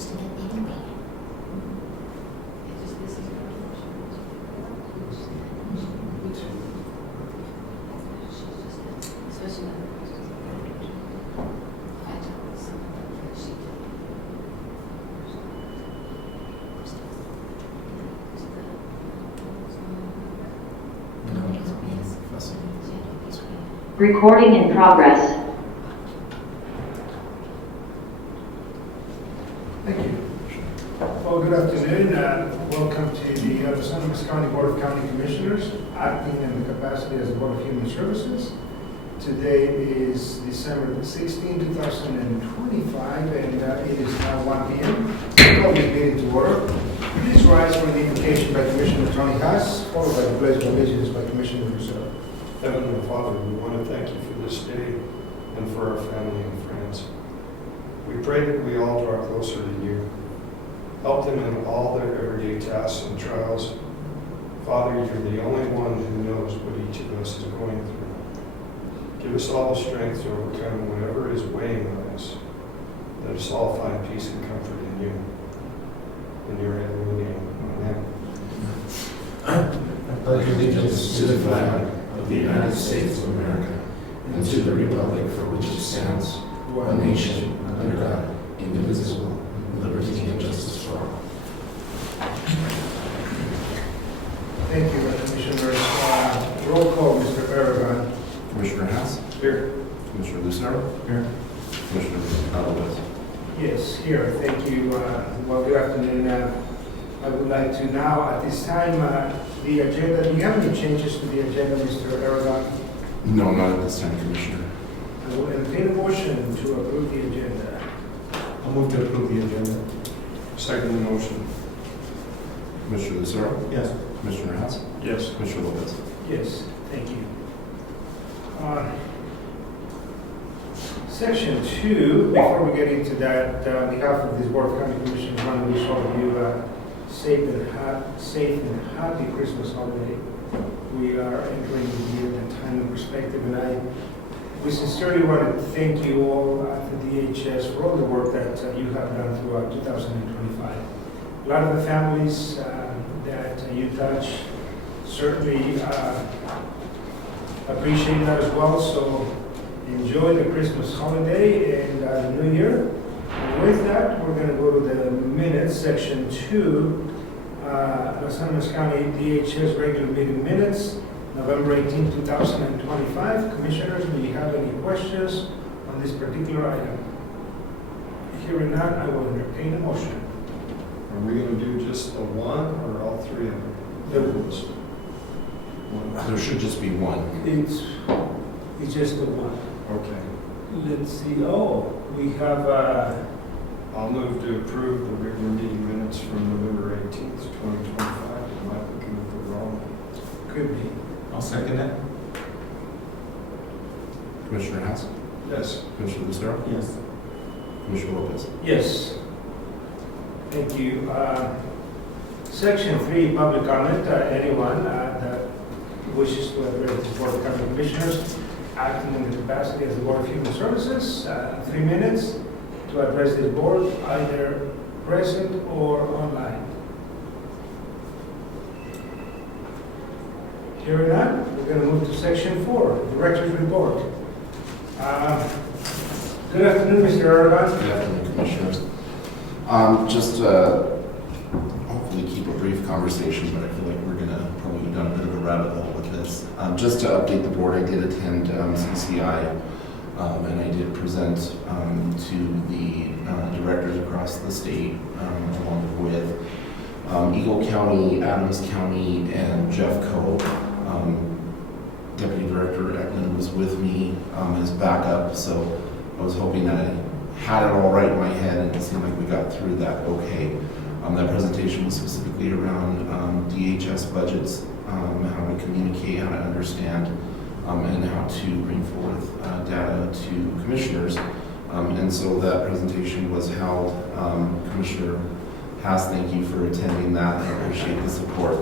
posted it anyway. Recording in progress. Thank you. Well, good afternoon. Welcome to the San Luis County Board of County Commissioners, acting in the capacity as the Board of Human Services. Today is December 16, 2025, and it is now 1 p.m. We call this meeting to order. Please rise for the invocation by Commissioner Tony Haas, followed by the pledge of allegiance by Commissioner Rousseau. Heavenly Father, we want to thank you for this day and for our family and friends. We pray that we all draw closer to you. Help them in all their everyday tasks and trials. Father, you're the only one who knows what each of us is going through. Give us all the strength to overcome whatever is weighing on us. Let us all find peace and comfort in you. In your heavenly name, amen. I pledge allegiance to the flag of the United States of America and to the republic for which it stands, one nation, under God, indivisible, with liberty and justice for all. Thank you, Commissioners. Roll call, Mr. Aragon. Commissioner Haas? Here. Commissioner Lucero? Here. Commissioner Lopez? Yes, here. Thank you. Well, good afternoon. I would like to now, at this time, the agenda, do you have any changes to the agenda, Mr. Aragon? No, not at this time, Commissioner. I will entertain a motion to approve the agenda. I'll move to approve the agenda. Second motion. Commissioner Lucero? Yes. Commissioner Haas? Yes. Commissioner Lopez? Yes, thank you. Section 2, before we get into that, on behalf of this Board of County Commissioners, I want to wish all of you a safe and happy Christmas holiday. We are entering the year in a time of perspective, and we sincerely want to thank you all at the DHS for all the work that you have done throughout 2025. A lot of the families that you touch certainly appreciate that as well, so enjoy the Christmas holiday and the New Year. And with that, we're going to go to the minutes, section 2, San Luis County DHS regular meeting minutes, November 18, 2025. Commissioners, do you have any questions on this particular item? Hearing none, I will entertain a motion. Are we going to do just the one or all three of them? There should just be one. It's just the one. Okay. Let's see. Oh, we have. I'll move to approve the regular meeting minutes from November 18th, 2025. Am I looking at the wrong? Could be. I'll second that. Commissioner Haas? Yes. Commissioner Lucero? Yes. Commissioner Lopez? Yes. Thank you. Section 3, public comment. Anyone that wishes to address the Board of County Commissioners acting in the capacity as the Board of Human Services, 3 minutes to address this board, either present or online. Hearing that, we're going to move to section 4, Director's Report. Good afternoon, Mr. Aragon. Good afternoon, Commissioners. Just hopefully keep a brief conversation, but I feel like we're going to probably go down a bit of a rabbit hole with this. Just to update the board, I did attend CCI, and I did present to the directors across the state, along with Eagle County, Adams County, and Jeffco. Deputy Director Ekman was with me as backup, so I was hoping that I had it all right in my head, and it seemed like we got through that okay. That presentation was specifically around DHS budgets, how to communicate, how to understand, and how to bring forth data to commissioners. And so that presentation was held. Commissioner Haas, thank you for attending that. I appreciate the support.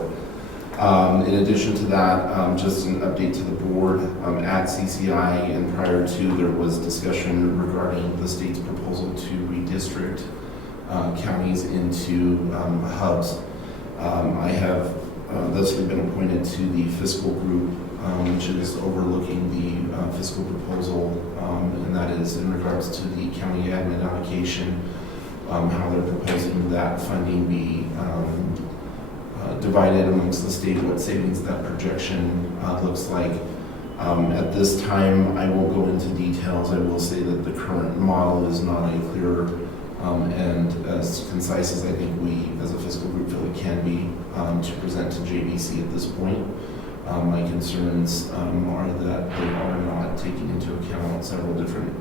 In addition to that, just an update to the board. At CCI and prior to, there was discussion regarding the state's proposal to redistrict counties into hubs. I have thusly been appointed to the fiscal group, which is overlooking the fiscal proposal, and that is in regards to the county admin allocation, how they're proposing that funding be divided amongst the state, what savings that projection looks like. At this time, I won't go into details. I will say that the current model is not a clear and as concise as I think we as a fiscal group feel it can be to present to JBC at this point. My concerns are that they are not taking into account several different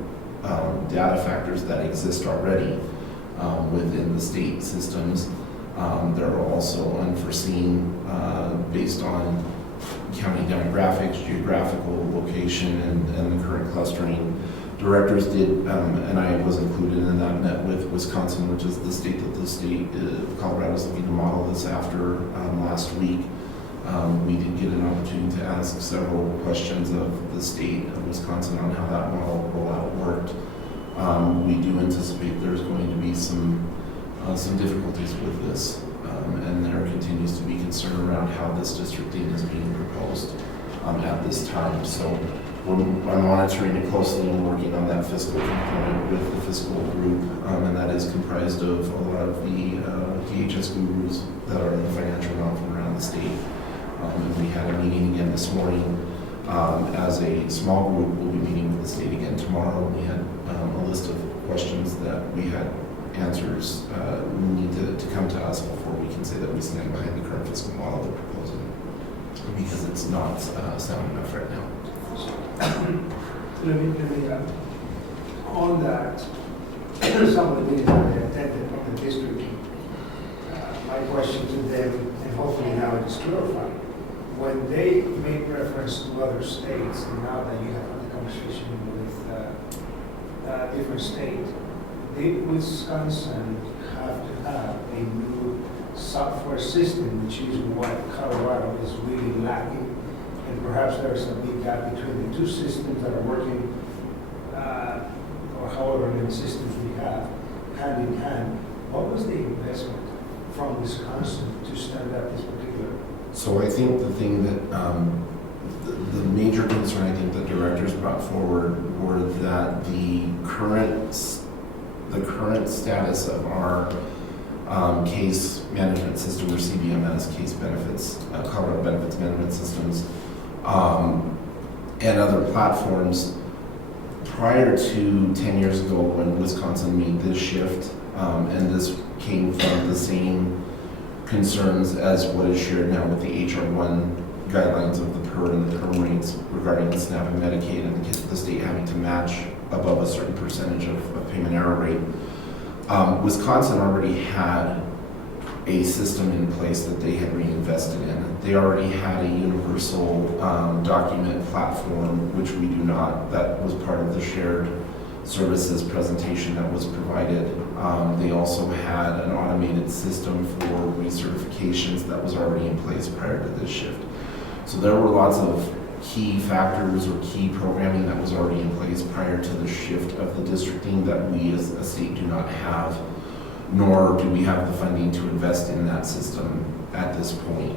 data factors that exist already within the state systems. There are also unforeseen based on county demographics, geographical location, and the current clustering. Directors did, and I was included in that, met with Wisconsin, which is the state that the state, Colorado is looking to model this after last week. We did get an opportunity to ask several questions of the state of Wisconsin on how that model rollout worked. We do anticipate there's going to be some difficulties with this, and there continues to be concern around how this districting is being proposed at this time. So I'm monitoring it closely and working on that fiscal component with the fiscal group, and that is comprised of a lot of the DHS gurus that are in the financial realm from around the state. And we had a meeting again this morning as a small group. We'll be meeting with the state again tomorrow. We had a list of questions that we had answers need to come to us before we can say that we stand behind the current fiscal model they're proposing, because it's not sound enough right now. Let me on that, some of the meetings that I attended on the district, my question to them, and hopefully now it is clarified, when they make reference to other states, and now that you have had the conversation with different states, did Wisconsin have to have a new software system, which is what Colorado is really lacking? And perhaps there's a big gap between the two systems that are working, or however many systems we have, hand in hand. What was the investment from Wisconsin to stand up this particular? So I think the thing that, the major concern I think the directors brought forward were that the current status of our case management system, or CBMS, case benefits, Colorado benefits management systems, and other platforms prior to 10 years ago when Wisconsin made this shift, and this came from the same concerns as what is shared now with the HR1 guidelines of the PER and the term rates regarding the SNAP and Medicaid, and the state having to match above a certain percentage of payment error rate. Wisconsin already had a system in place that they had reinvested in. They already had a universal document platform, which we do not. That was part of the shared services presentation that was provided. They also had an automated system for recertifications that was already in place prior to this shift. So there were lots of key factors or key programming that was already in place prior to the shift of the districting that we as a state do not have, nor do we have the funding to invest in that system at this point.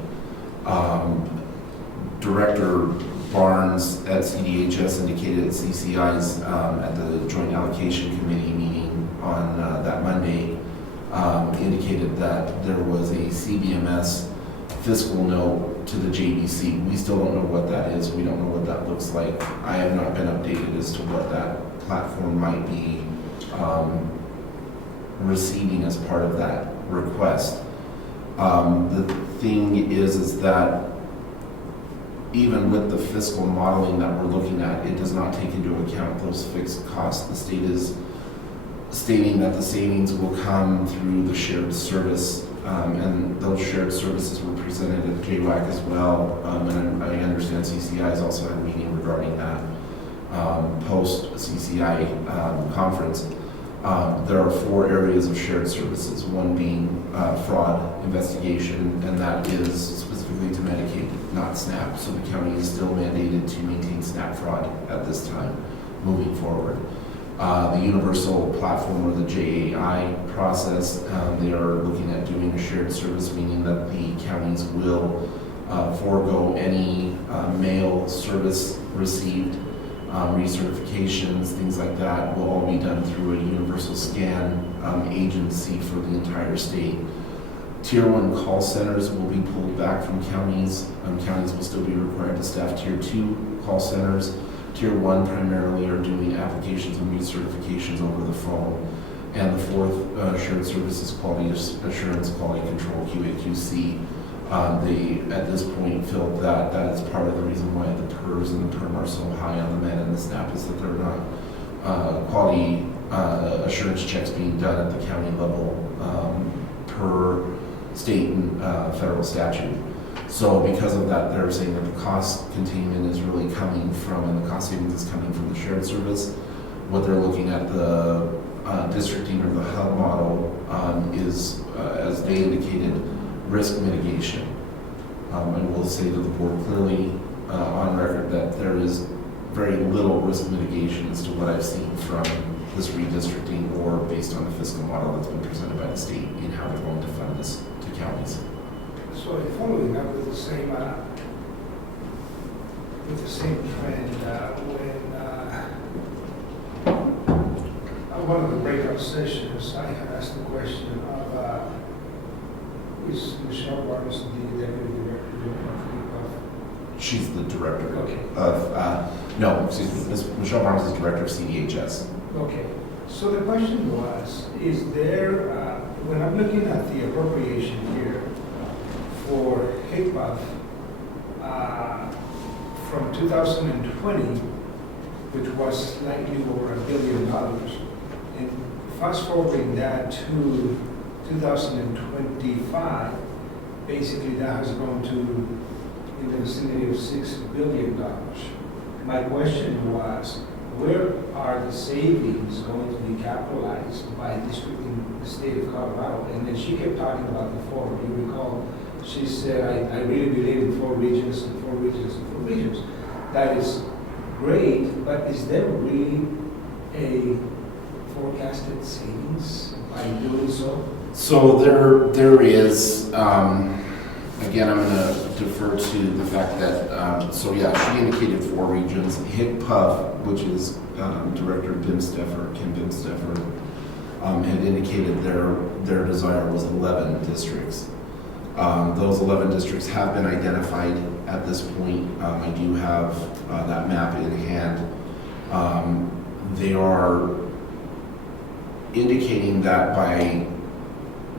Director Barnes at CDHS indicated at CCI's at the Joint Allocation Committee meeting on that Monday, indicated that there was a CBMS fiscal note to the JBC. We still don't know what that is. We don't know what that looks like. I have not been updated as to what that platform might be receiving as part of that request. The thing is that even with the fiscal modeling that we're looking at, it does not take into account those fixed costs. The state is stating that the savings will come through the shared service, and those shared services were presented at JWAC as well, and I understand CCI has also had a meeting regarding that post-CCI conference. There are 4 areas of shared services, one being fraud investigation, and that is specifically to Medicaid, not SNAP. So the county is still mandated to maintain SNAP fraud at this time, moving forward. The universal platform or the JAI process, they are looking at doing a shared service, meaning that the counties will forego any mail service received, recertifications, things like that will all be done through a universal scan agency for the entire state. Tier 1 call centers will be pulled back from counties. Counties will still be required to staff Tier 2 call centers. Tier 1 primarily are doing applications and recertifications over the phone. And the fourth shared services quality assurance, quality control, QA/QC. They, at this point, feel that that is part of the reason why the PERS and the PERM are so high on the med and the SNAP is that they're not quality assurance checks being done at the county level per state and federal statute. So because of that, they're saying that the cost containment is really coming from, and the cost savings is coming from the shared service. What they're looking at the districting or the hub model is, as they indicated, risk mitigation. I will say to the board clearly on record that there is very little risk mitigation as to what I've seen from this redistricting or based on the fiscal model that's been presented by the state in how they're going to fund this to counties. So following up with the same trend, when one of the breakout sessions, I had asked the question of is Michelle Barnes the deputy director of She's the director Okay. of, no, excuse me, Michelle Barnes is director of CDHS. Okay, so the question was, is there, when I'm looking at the appropriation here for HIPAA from 2020, which was slightly over $1 billion, and fast forwarding that to 2025, basically that has grown to in the vicinity of $6 billion. My question was, where are the savings going to be capitalized by district in the state of Colorado? And then she kept talking about the four. You recall, she said, I really believe in 4 regions and 4 regions and 4 regions. That is great, but is there really a forecasted savings by doing so? So there is, again, I'm going to defer to the fact that, so yeah, she indicated 4 regions. HICPUF, which is Director Bimsteffer, Kim Bimsteffer, had indicated their desire was 11 districts. Those 11 districts have been identified at this point. I do have that map in hand. They are indicating that by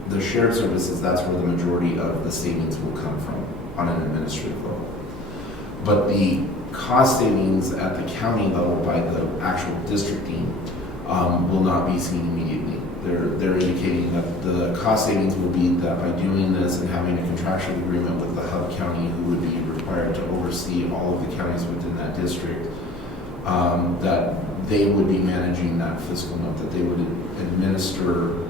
the shared services, that's where the majority of the savings will come from on an administrative level. But the cost savings at the county level by the actual districting will not be seen immediately. They're indicating that the cost savings will be that by doing this and having a contractual agreement with the hub county who would be required to oversee all of the counties within that district, that they would be managing that fiscal note, that they would administer.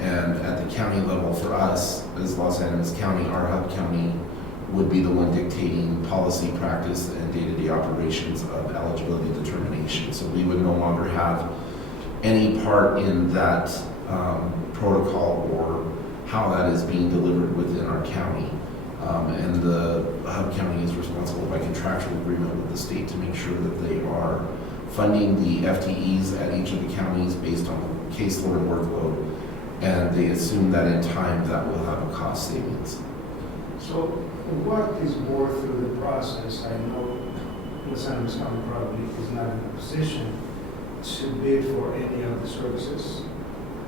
And at the county level, for us, as Los Angeles County, our hub county would be the one dictating policy, practice, and day-to-day operations of eligibility determination. So we would no longer have any part in that protocol or how that is being delivered within our county. And the hub county is responsible by contractual agreement with the state to make sure that they are funding the FTEs at each of the counties based on caseload and workload. And they assume that in time that will have a cost savings. So what is more through the process? I know Los Angeles County probably is not in a position to bid for any of the services,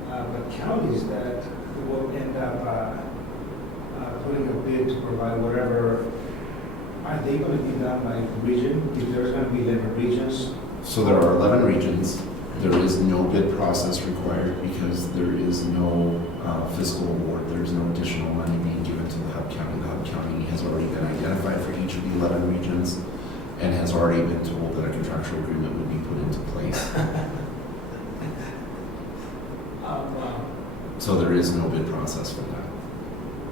but counties that will end up putting a bid to provide whatever, are they going to be done by region? If there's going to be 11 regions? So there are 11 regions. There is no bid process required because there is no fiscal award. There's no additional money being given to the hub county. The hub county has already been identified for each of the 11 regions and has already been told that a contractual agreement would be put into place. So there is no bid process for that.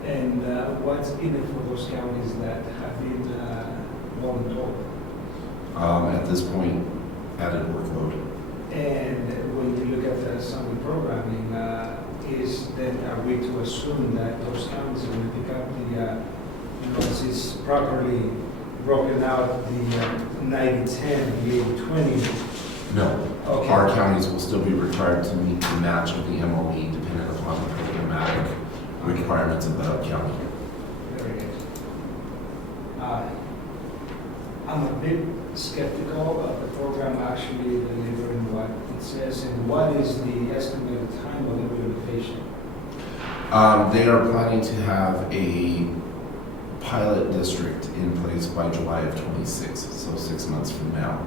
And what's in it for those counties that have been voluntold? At this point, added workload. And then are we to assume that those counties are going to pick up the, once it's properly broken out, the 90-10, the 80-20? No. Okay. Our counties will still be required to meet the match of the MOE dependent upon the programmatic requirements of the county. Very good. I'm a bit skeptical of the program actually delivering what it says, and what is the estimated time of implementation? They are planning to have a pilot district in place by July of 26, so 6 months from now.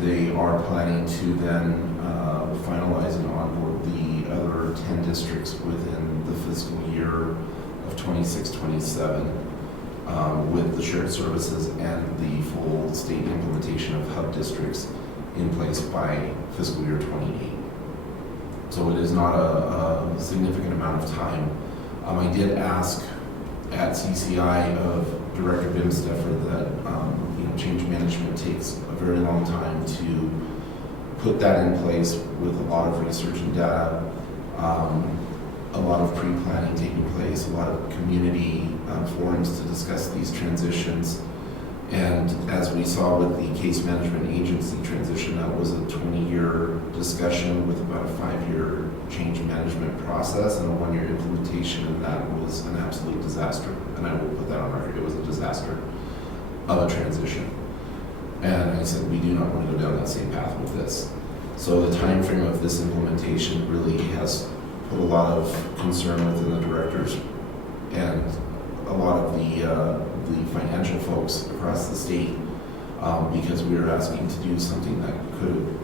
They are planning to then finalize and onboard the other 10 districts within the fiscal year of 26-27 with the shared services and the full state implementation of hub districts in place by fiscal year 28. So it is not a significant amount of time. I did ask at CCI of Director Bimsteffer that change management takes a very long time to put that in place with a lot of research and data, a lot of pre-planning taking place, a lot of community forums to discuss these transitions. And as we saw with the case management agency transition, that was a 20-year discussion with about a 5-year change management process and a 1-year implementation, and that was an absolute disaster. And I will put that on record, it was a disaster of a transition. And I said, we do not want to go down that same path with this. So the time frame of this implementation really has put a lot of concern within the directors and a lot of the financial folks across the state, because we were asking to do something that could,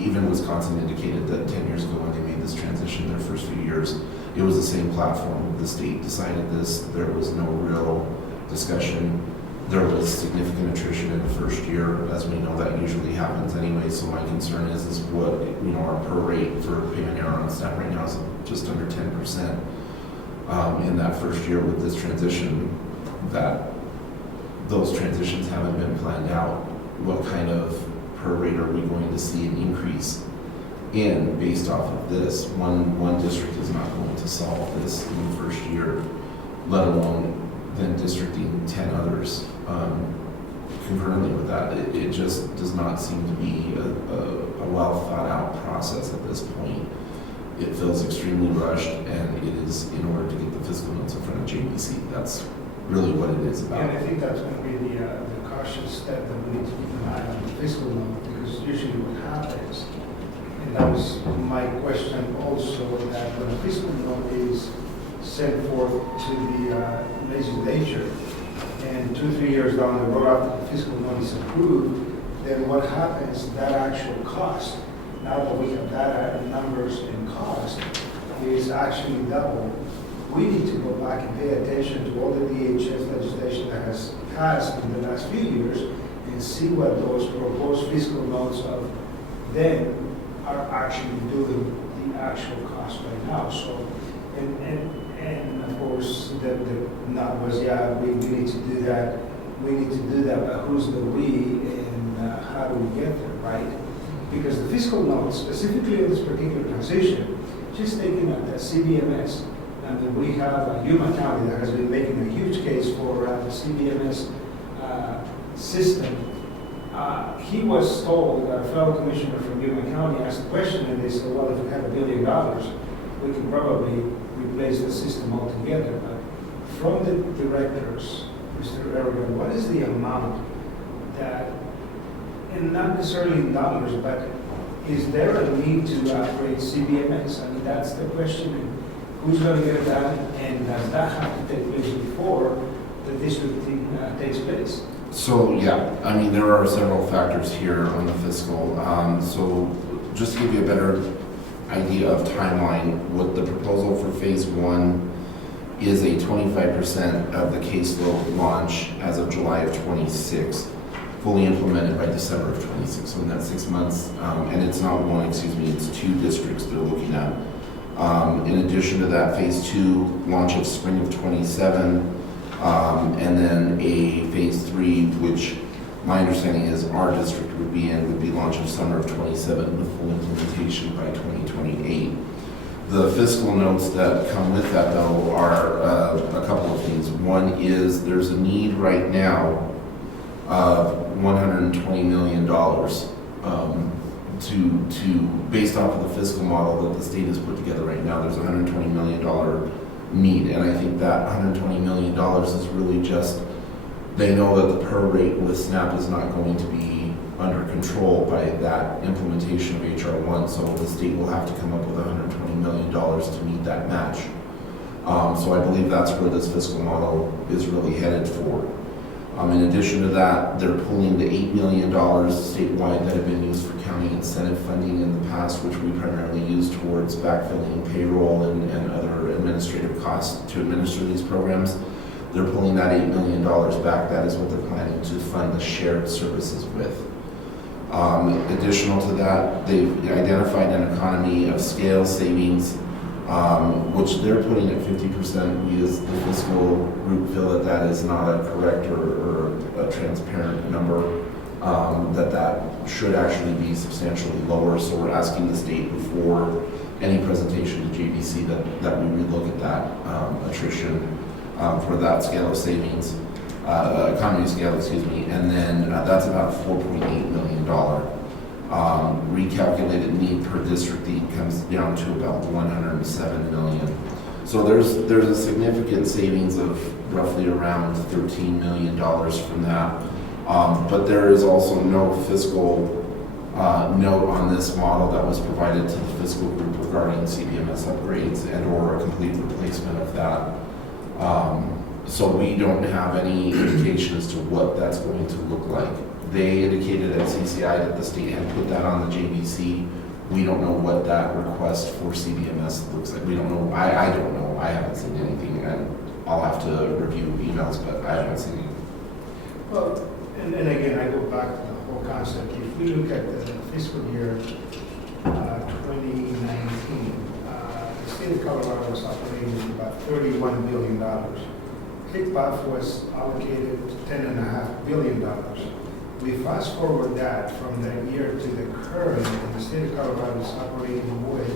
even Wisconsin indicated that 10 years ago when they made this transition, their first few years, it was the same platform. The state decided this, there was no real discussion. There was significant attrition in the first year, as we know that usually happens anyway. So my concern is what, our per rate for payment error on staff right now is just under 10%. In that first year with this transition, that those transitions haven't been planned out. What kind of per rate are we going to see an increase in based off of this? One district is not going to solve this in the first year, let alone then districting 10 others concurrently with that. It just does not seem to be a well thought out process at this point. It feels extremely rushed, and it is in order to get the fiscal notes in front of JBC. That's really what it is about. And I think that's going to be the cautious step that we need to keep an eye on the fiscal note, because usually what happens, and that was my question also, that when a fiscal note is sent forth to the legislature, and 2-3 years down the road after the fiscal note is approved, then what happens, that actual cost, now that we have data and numbers and cost, is actually double. We need to go back and pay attention to all the DHS legislation that has passed in the last few years and see what those proposed fiscal notes of then are actually doing the actual cost right now. So, and of course, the nut was, we need to do that. We need to do that, but who's the we, and how do we get there, right? Because the fiscal notes, specifically in this particular transition, just taking at the CBMS, we have Yuma County that has been making a huge case for the CBMS system. He was told, a fellow commissioner from Yuma County asked a question, and they said, well, if we have $1 billion, we can probably replace the system altogether. But from the directors, Mr. Aragon, what is the amount that, and not necessarily in dollars, but is there a need to upgrade CBMS? That's the question. And who's going to get it done? And does that have to take place before the district takes place? So, there are several factors here on the fiscal. So just to give you a better idea of timeline, what the proposal for phase 1 is a 25% of the caseload launch as of July of 26, fully implemented by December of 26. So in that 6 months, and it's not one, it's 2 districts they're looking at. In addition to that, phase 2 launch of spring of 27, and then a phase 3, which my understanding is our district would be launch of summer of 27 with full implementation by 2028. The fiscal notes that come with that, though, are a couple of things. One is there's a need right now of $120 million based off of the fiscal model that the state has put together right now. There's a $120 million need, and I think that $120 million is really just, they know that the per rate with SNAP is not going to be under control by that implementation of HR 1, so the state will have to come up with $120 million to meet that match. So I believe that's where this fiscal model is really headed for. In addition to that, they're pulling the $8 million statewide that have been used for county incentive funding in the past, which we primarily use towards backfilling payroll and other administrative costs to administer these programs. They're pulling that $8 million back. That is what they're planning to fund the shared services with. Additional to that, they've identified an economy of scale savings, which they're putting at 50%. We as the fiscal group feel that that is not a correct or a transparent number, that should actually be substantially lower. So we're asking the state before any presentation to JBC that we relook at that attrition for that scale of savings, economy scale, excuse me, and then that's about $4.8 million. Recalculated need per district comes down to about $107 million. So there's a significant savings of roughly around $13 million from that. But there is also no fiscal note on this model that was provided to the fiscal group regarding CBMS upgrades and or a complete replacement of that. So we don't have any indication as to what that's going to look like. They indicated at CCI that the state had put that on the JBC. We don't know what that request for CBMS looks like. We don't know. I don't know. I haven't seen anything, and I'll have to review emails, but I haven't seen anything. Well, and again, I go back to the whole concept. If we look at the fiscal year 2019, the state of Colorado was operating with about $31 billion. Kickback was allocated $10.5 billion. We fast forward that from that year to the current, and the state of Colorado is operating with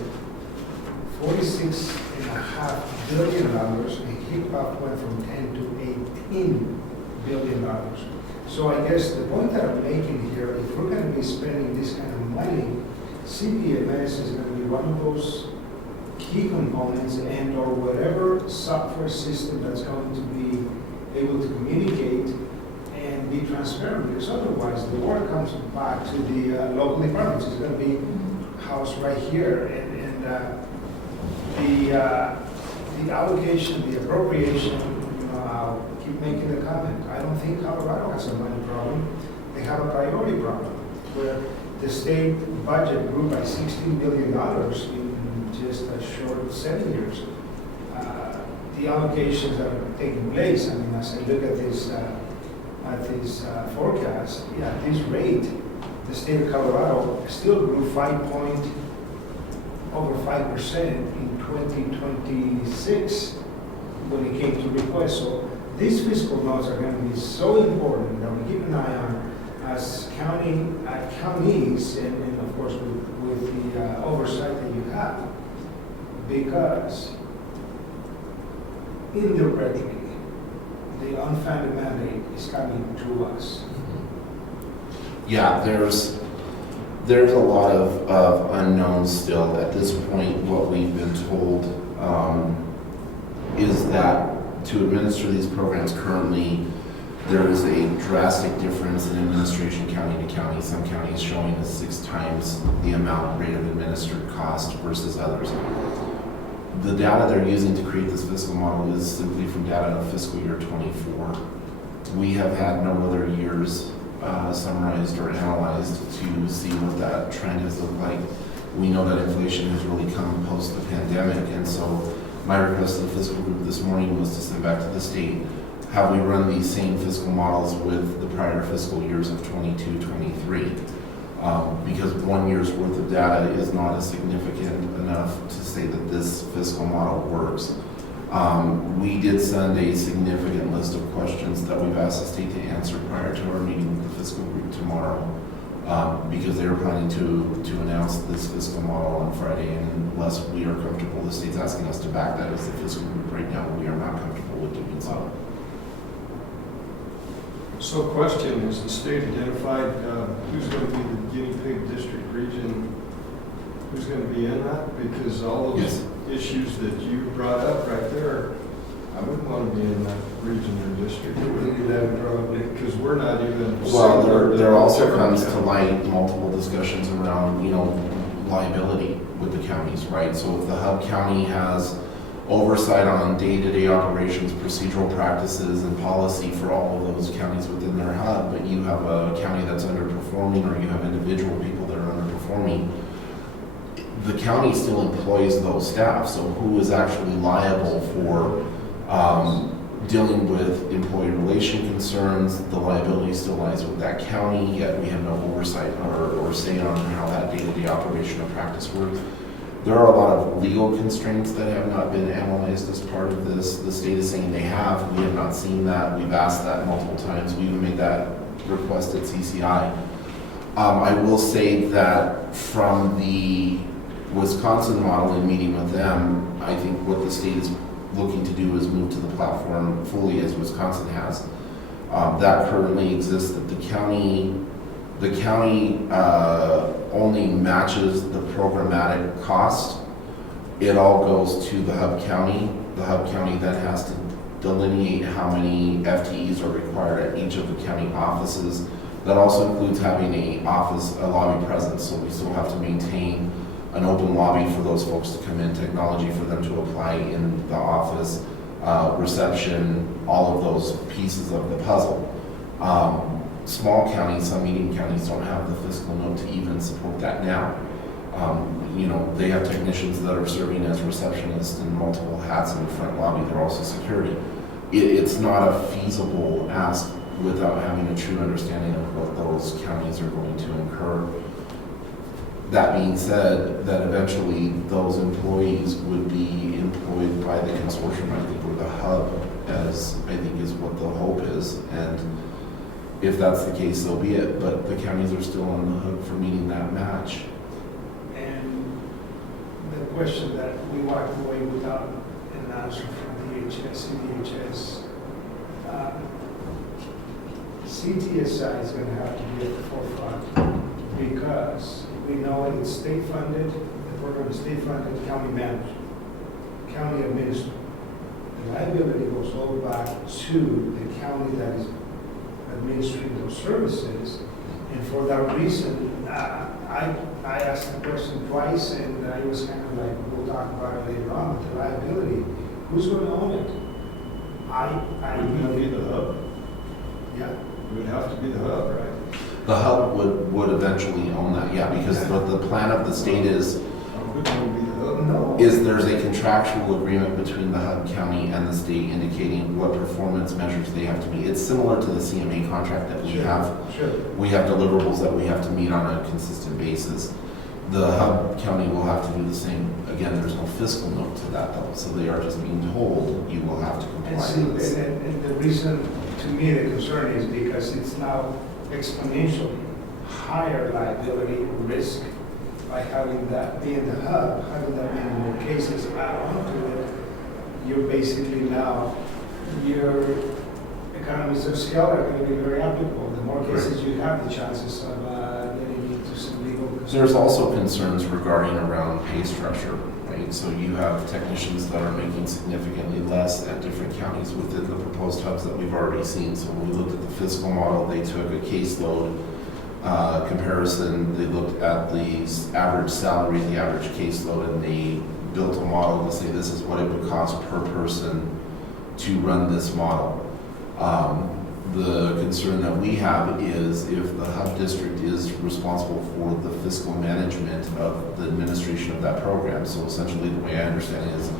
$46.5 billion, and kickback went from 10 to $18 billion. So I guess the point that I'm making here, if we're going to be spending this kind of money, CBMS is going to be one of those key components and or whatever software system that's going to be able to communicate and be transparent, because otherwise the water comes back to the local departments. It's going to be housed right here, and the allocation, the appropriation, I'll keep making the comment. I don't think Colorado has a money problem. They have a priority problem where the state budget grew by $16 billion in just a short 7 years. The allocations that are taking place, I mean, as I look at this forecast, at this rate, the state of Colorado still grew over 5% in 2026 when it came to requests. So these fiscal notes are going to be so important that we keep an eye on as counties and of course with the oversight that you have, because indirectly the unfunded mandate is coming to us. Yeah, there's a lot of unknowns still. At this point, what we've been told is that to administer these programs currently, there is a drastic difference in administration county to county. Some counties showing a 6 times the amount rate of administered cost versus others. The data they're using to create this fiscal model is simply from data of fiscal year 24. We have had no other years summarized or analyzed to see what that trend has looked like. We know that inflation has really come post the pandemic, and so my request to the fiscal group this morning was to send back to the state, have we run these same fiscal models with the prior fiscal years of 22, 23? Because 1 year's worth of data is not as significant enough to say that this fiscal model works. We did send a significant list of questions that we've asked the state to answer prior to our meeting with the fiscal group tomorrow. because they were planning to announce this fiscal model on Friday, and unless we are comfortable, the state's asking us to back that as the fiscal group right now, we are not comfortable with doing so. So question, is the state identified who's going to be the guinea pig district region? Who's going to be in that? Because all those Yes. issues that you brought up right there, I wouldn't want to be in that region or district. Because we're not even. Well, there also comes to light multiple discussions around, liability with the counties, right? So if the hub county has oversight on day-to-day operations, procedural practices, and policy for all of those counties within their hub, but you have a county that's underperforming, or you have individual people that are underperforming, the county still employs those staff. So who is actually liable for dealing with employee relation concerns? The liability still lies with that county, yet we have no oversight or say on how that day-to-day operation or practice works. There are a lot of legal constraints that have not been analyzed as part of this. The state is saying they have. We have not seen that. We've asked that multiple times. We even made that request at CCI. I will say that from the Wisconsin model in meeting with them, I think what the state is looking to do is move to the platform fully as Wisconsin has. That currently exists that the county only matches the programmatic cost. It all goes to the hub county. The hub county then has to delineate how many FTEs are required at each of the county offices. That also includes having a lobby presence, so we still have to maintain an open lobby for those folks to come in, technology for them to apply in the office, reception, all of those pieces of the puzzle. Small counties, some medium counties don't have the fiscal note to even support that now. They have technicians that are serving as receptionists and multiple hats in the front lobby. They're also security. It's not a feasible ask without having a true understanding of what those counties are going to incur. That being said, that eventually those employees would be employed by the consortium, I think, or the hub, as I think is what the hope is. And if that's the case, so be it. But the counties are still on the hook for meeting that match. And the question that we walked away without an answer from CDHS, CTSI is going to have to be at the forefront because we know it's state funded, the program is state funded, county managed, county administered. The liability goes all back to the county that is administering those services, and for that reason, I asked the question twice, and it was kind of like, we'll talk about it later on, but the liability, who's going to own it? Wouldn't that be the hub? Yeah. It would have to be the hub, right? The hub would eventually own that, yeah, because what the plan of the state is Wouldn't it be the hub? No. there's a contractual agreement between the hub county and the state indicating what performance measures they have to meet. It's similar to the CMA contract that we have. Sure. We have deliverables that we have to meet on a consistent basis. The hub county will have to do the same. Again, there's no fiscal note to that though, so they are just being told you will have to comply And see, with this. and the reason, to me, the concern is because it's now exponentially higher liability risk by having that be in the hub, having that many more cases add on to it. You're basically now, your economies of scale are going to be very applicable. The more cases you have, the chances of getting into some legal. There's also concerns regarding around pay structure, right? So you have technicians that are making significantly less at different counties within the proposed hubs that we've already seen. So when we looked at the fiscal model, they took a caseload comparison. They looked at the average salary, the average caseload, and they built a model to say this is what it would cost per person to run this model. The concern that we have is if the hub district is responsible for the fiscal management of the administration of that program. So essentially the way I understand it is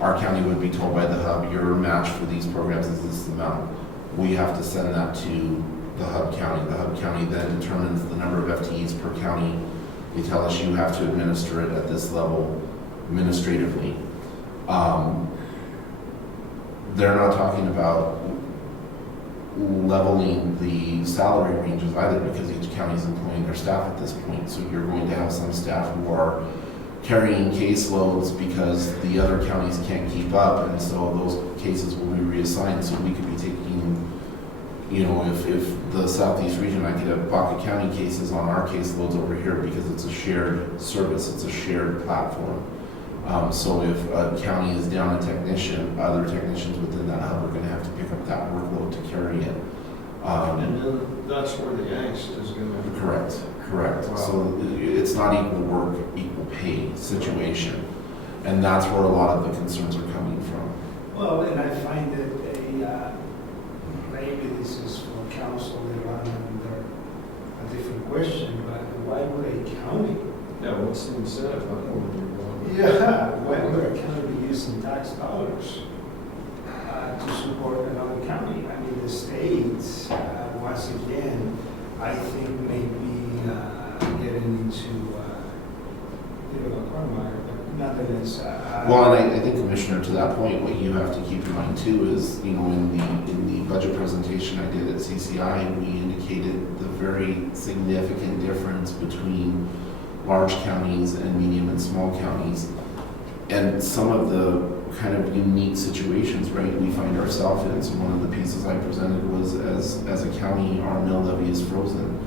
our county would be told by the hub, your match for these programs is this amount. We have to send that to the hub county. The hub county then determines the number of FTEs per county. They tell us you have to administer it at this level administratively. They're not talking about leveling the salary ranges either, because each county is employing their staff at this point. So you're going to have some staff who are carrying caseloads because the other counties can't keep up, and so those cases will be reassigned. So we could be taking, you know, if the Southeast region, I could have Baca County cases on our caseloads over here because it's a shared service, it's a shared platform. So if a county is down a technician, other technicians within that hub are going to have to pick up that workload to carry it. And then that's where the angst is going to. Correct. Wow. So it's not equal work, equal pay situation. And that's where a lot of the concerns are coming from. Well, and I find that maybe this is for council later on under a different question, but why would a county? Yeah, what's the incentive? I know what you're going. Yeah, why would a county be using tax dollars to support another county? I mean, the states, once again, I think maybe getting into a quagmire, but nonetheless. Well, and I think, Commissioner, to that point, what you have to keep in mind too is, you know, in the budget presentation I did at CCI, we indicated the very significant difference between large counties and medium and small counties, and some of the kind of unique situations, right, we find ourselves in. So one of the pieces I presented was as a county, our mill levy is frozen.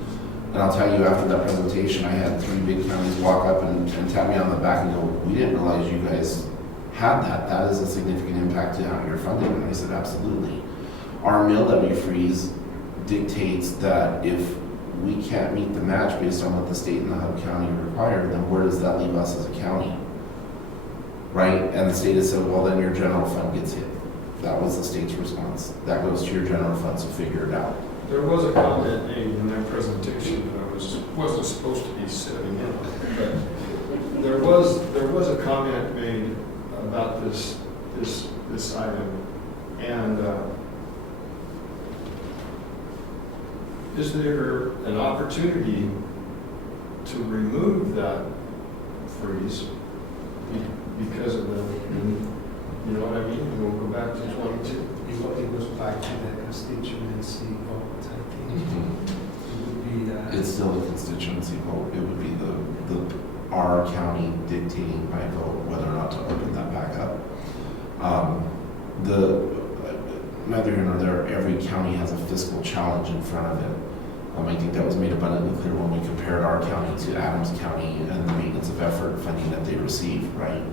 And I'll tell you, after that presentation, I had 3 big counties walk up and tap me on the back and go, we didn't realize you guys had that. That is a significant impact to how you're funded. And I said, absolutely. Our mill levy freeze dictates that if we can't meet the match based on what the state and the hub county require, then where does that leave us as a county? Right? And the state has said, well, then your general fund gets hit. That was the state's response. That goes to your general fund, so figure it out. There was a comment made in that presentation that I wasn't supposed to be sitting in, but there was a comment made about this item, and is there an opportunity to remove that freeze because of the, you know what I mean? We'll go back to 22. It goes back to the constituency vote, I think. It would be. It's still a constituency vote. It would be our county dictating by vote whether or not to open that back up. Neither here nor there, every county has a fiscal challenge in front of it. I think that was made abundantly clear when we compared our county to Adams County and the maintenance of effort funding that they receive, right?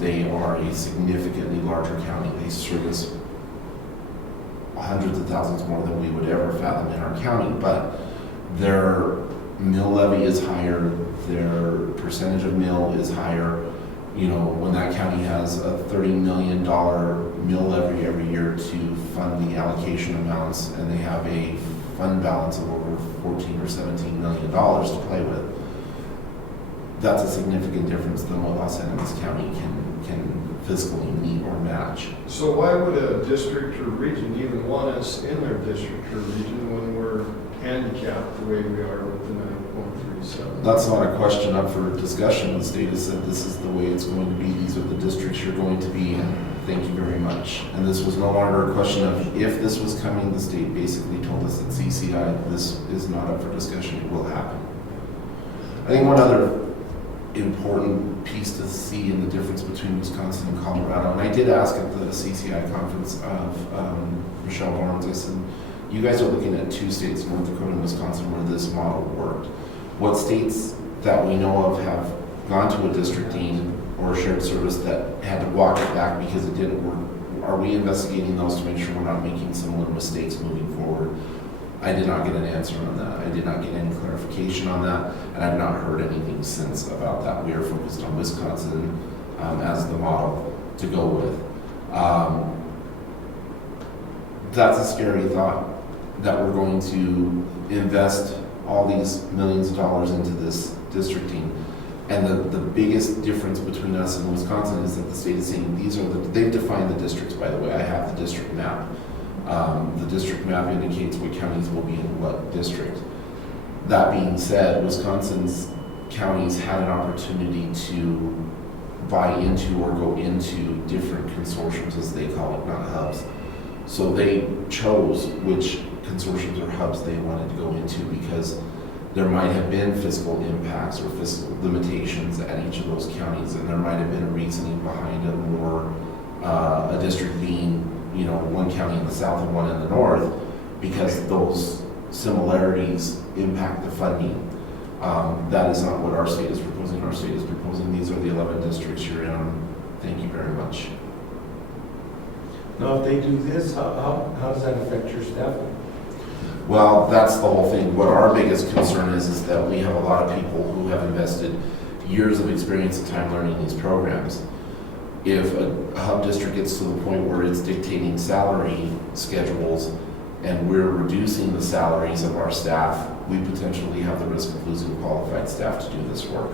They are a significantly larger county. They service hundreds of thousands more than we would ever fathom in our county, but their mill levy is higher, their percentage of mill is higher. You know, when that county has a $30 million mill levy every year to fund the allocation amounts, and they have a fund balance of over $14 or $17 million to play with, that's a significant difference than what Los Angeles County can fiscally meet or match. So why would a district or region even want us in their district or region when we're handicapped the way we are with the 9.37? That's not a question up for discussion. The state has said this is the way it's going to be. These are the districts you're going to be in. Thank you very much. And this was no longer a question of if this was coming. The state basically told us at CCI this is not up for discussion. It will happen. I think one other important piece to see in the difference between Wisconsin and Colorado, and I did ask at the CCI conference of Michelle Barnes, I said, you guys are looking at 2 states, North Dakota and Wisconsin, where this model worked. What states that we know of have gone to a districting or a shared service that had to walk it back because it didn't work? Are we investigating those to make sure we're not making similar mistakes moving forward? I did not get an answer on that. I did not get any clarification on that, and I've not heard anything since about that. We are focused on Wisconsin as the model to go with. That's a scary thought, that we're going to invest all these millions of dollars into this districting. And the biggest difference between us and Wisconsin is that the state is saying they've defined the districts, by the way. I have the district map. The district map indicates what counties will be in what district. That being said, Wisconsin's counties had an opportunity to buy into or go into different consortiums, as they call it, not hubs. So they chose which consortiums or hubs they wanted to go into because there might have been fiscal impacts or fiscal limitations at each of those counties, and there might have been a reasoning behind it, or a district being, one county in the south and one in the north, because those similarities impact the funding. That is not what our state is proposing. Our state is proposing these are the 11 districts you're in. Thank you very much. Now, if they do this, how does that affect your staffing? Well, that's the whole thing. What our biggest concern is that we have a lot of people who have invested years of experience and time learning these programs. If a hub district gets to the point where it's dictating salary schedules and we're reducing the salaries of our staff, we potentially have the risk of losing qualified staff to do this work.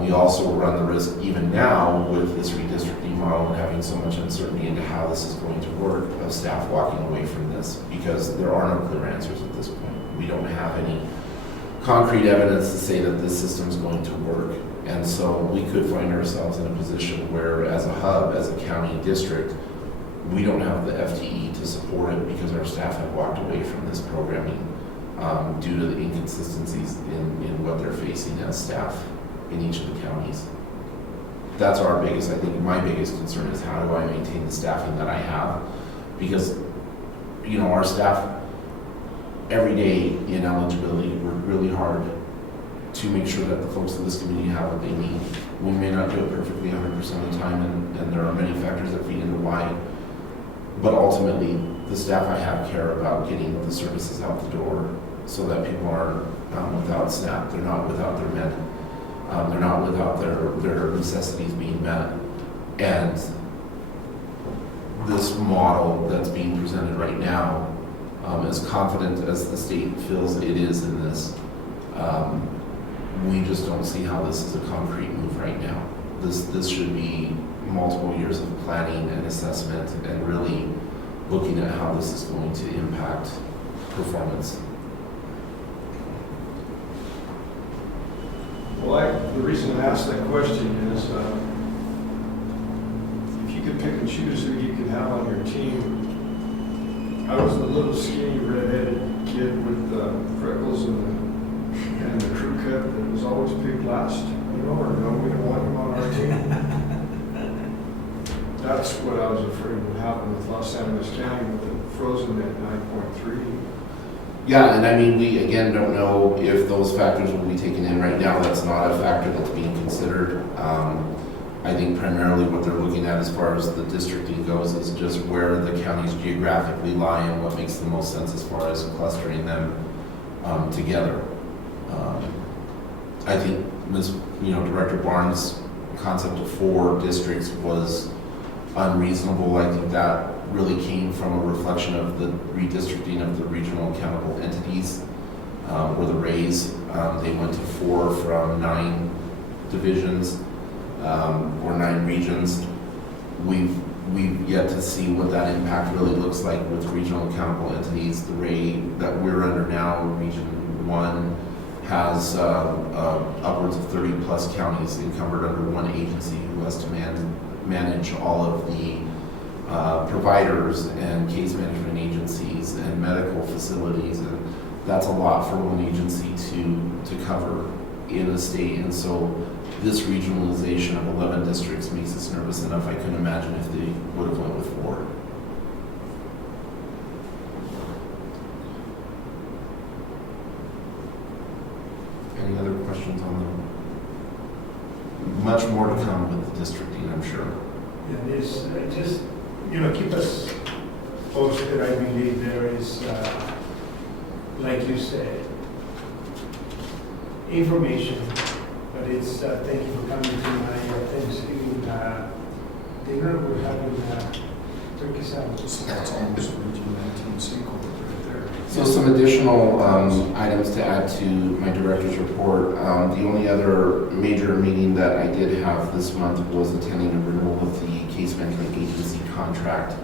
We also run the risk, even now, with this redistricting model and having so much uncertainty into how this is going to work, of staff walking away from this, because there are no clear answers at this point. We don't have any concrete evidence to say that this system is going to work. And so we could find ourselves in a position where, as a hub, as a county district, we don't have the FTE to support it because our staff have walked away from this programming due to the inconsistencies in what they're facing as staff in each of the counties. That's our biggest, I think my biggest concern is how do I maintain the staffing that I have? Because, our staff every day in eligibility work really hard to make sure that the folks in this community have what they need. We may not do it perfectly 100% of the time, and there are many factors that feed into why, but ultimately the staff I have care about getting the services out the door so that people aren't without SNAP, they're not without their med. They're not without their necessities being met. And this model that's being presented right now, as confident as the state feels it is in this, we just don't see how this is a concrete move right now. This should be multiple years of planning and assessment and really looking at how this is going to impact performance. Well, the reason I asked that question is if you could pick and choose who you could have on your team. I was the little skinny red-headed kid with freckles and the crew cut that was always picked last, or no, we don't want him on our team. That's what I was afraid would happen with Los Angeles County with it frozen at 9.3. Yeah, and I mean, we again don't know if those factors will be taken in right now. That's not a factor that's being considered. I think primarily what they're looking at as far as the districting goes is just where the counties geographically lie and what makes the most sense as far as clustering them together. I think this, Director Barnes' concept of 4 districts was unreasonable. I think that really came from a reflection of the redistricting of the regional accountable entities, or the RAIs. They went to 4 from 9 divisions, or 9 regions. We've yet to see what that impact really looks like with regional accountable entities. The RAI that we're under now, Region 1, has upwards of 30 plus counties encumbered under one agency who has to manage all of the providers and case management agencies and medical facilities, and that's a lot for one agency to cover in a state. And so this regionalization of 11 districts makes us nervous enough. I couldn't imagine if they would have went with 4. Any other questions on them? Much more to come with the districting, I'm sure. Yeah, there's just, keep us posted. I believe there is, like you said, information, but it's, thank you for coming to my Thanksgiving dinner. We're having turkey sandwiches. That's almost Region 19 single right there. So some additional items to add to my director's report. The only other major meeting that I did have this month was attending a renewal of the case management agency contract.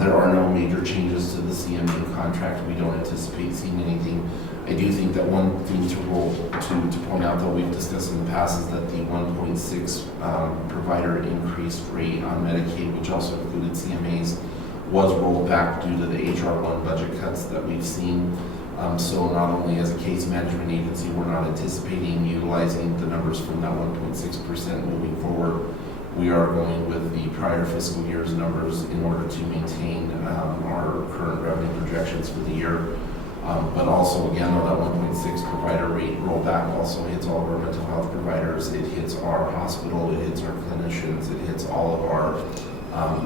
There are no major changes to the CMA contract. We don't anticipate seeing anything. I do think that one thing to point out that we've discussed in the past is that the 1.6 provider increased rate on Medicaid, which also included CMAs, was rolled back due to the HR1 budget cuts that we've seen. So not only as a case management agency, we're not anticipating utilizing the numbers from that 1.6% moving forward. We are going with the prior fiscal year's numbers in order to maintain our current revenue projections for the year. But also, again, though that 1.6 provider rate rollback also hits all of our mental health providers. It hits our hospital, it hits our clinicians, it hits all of our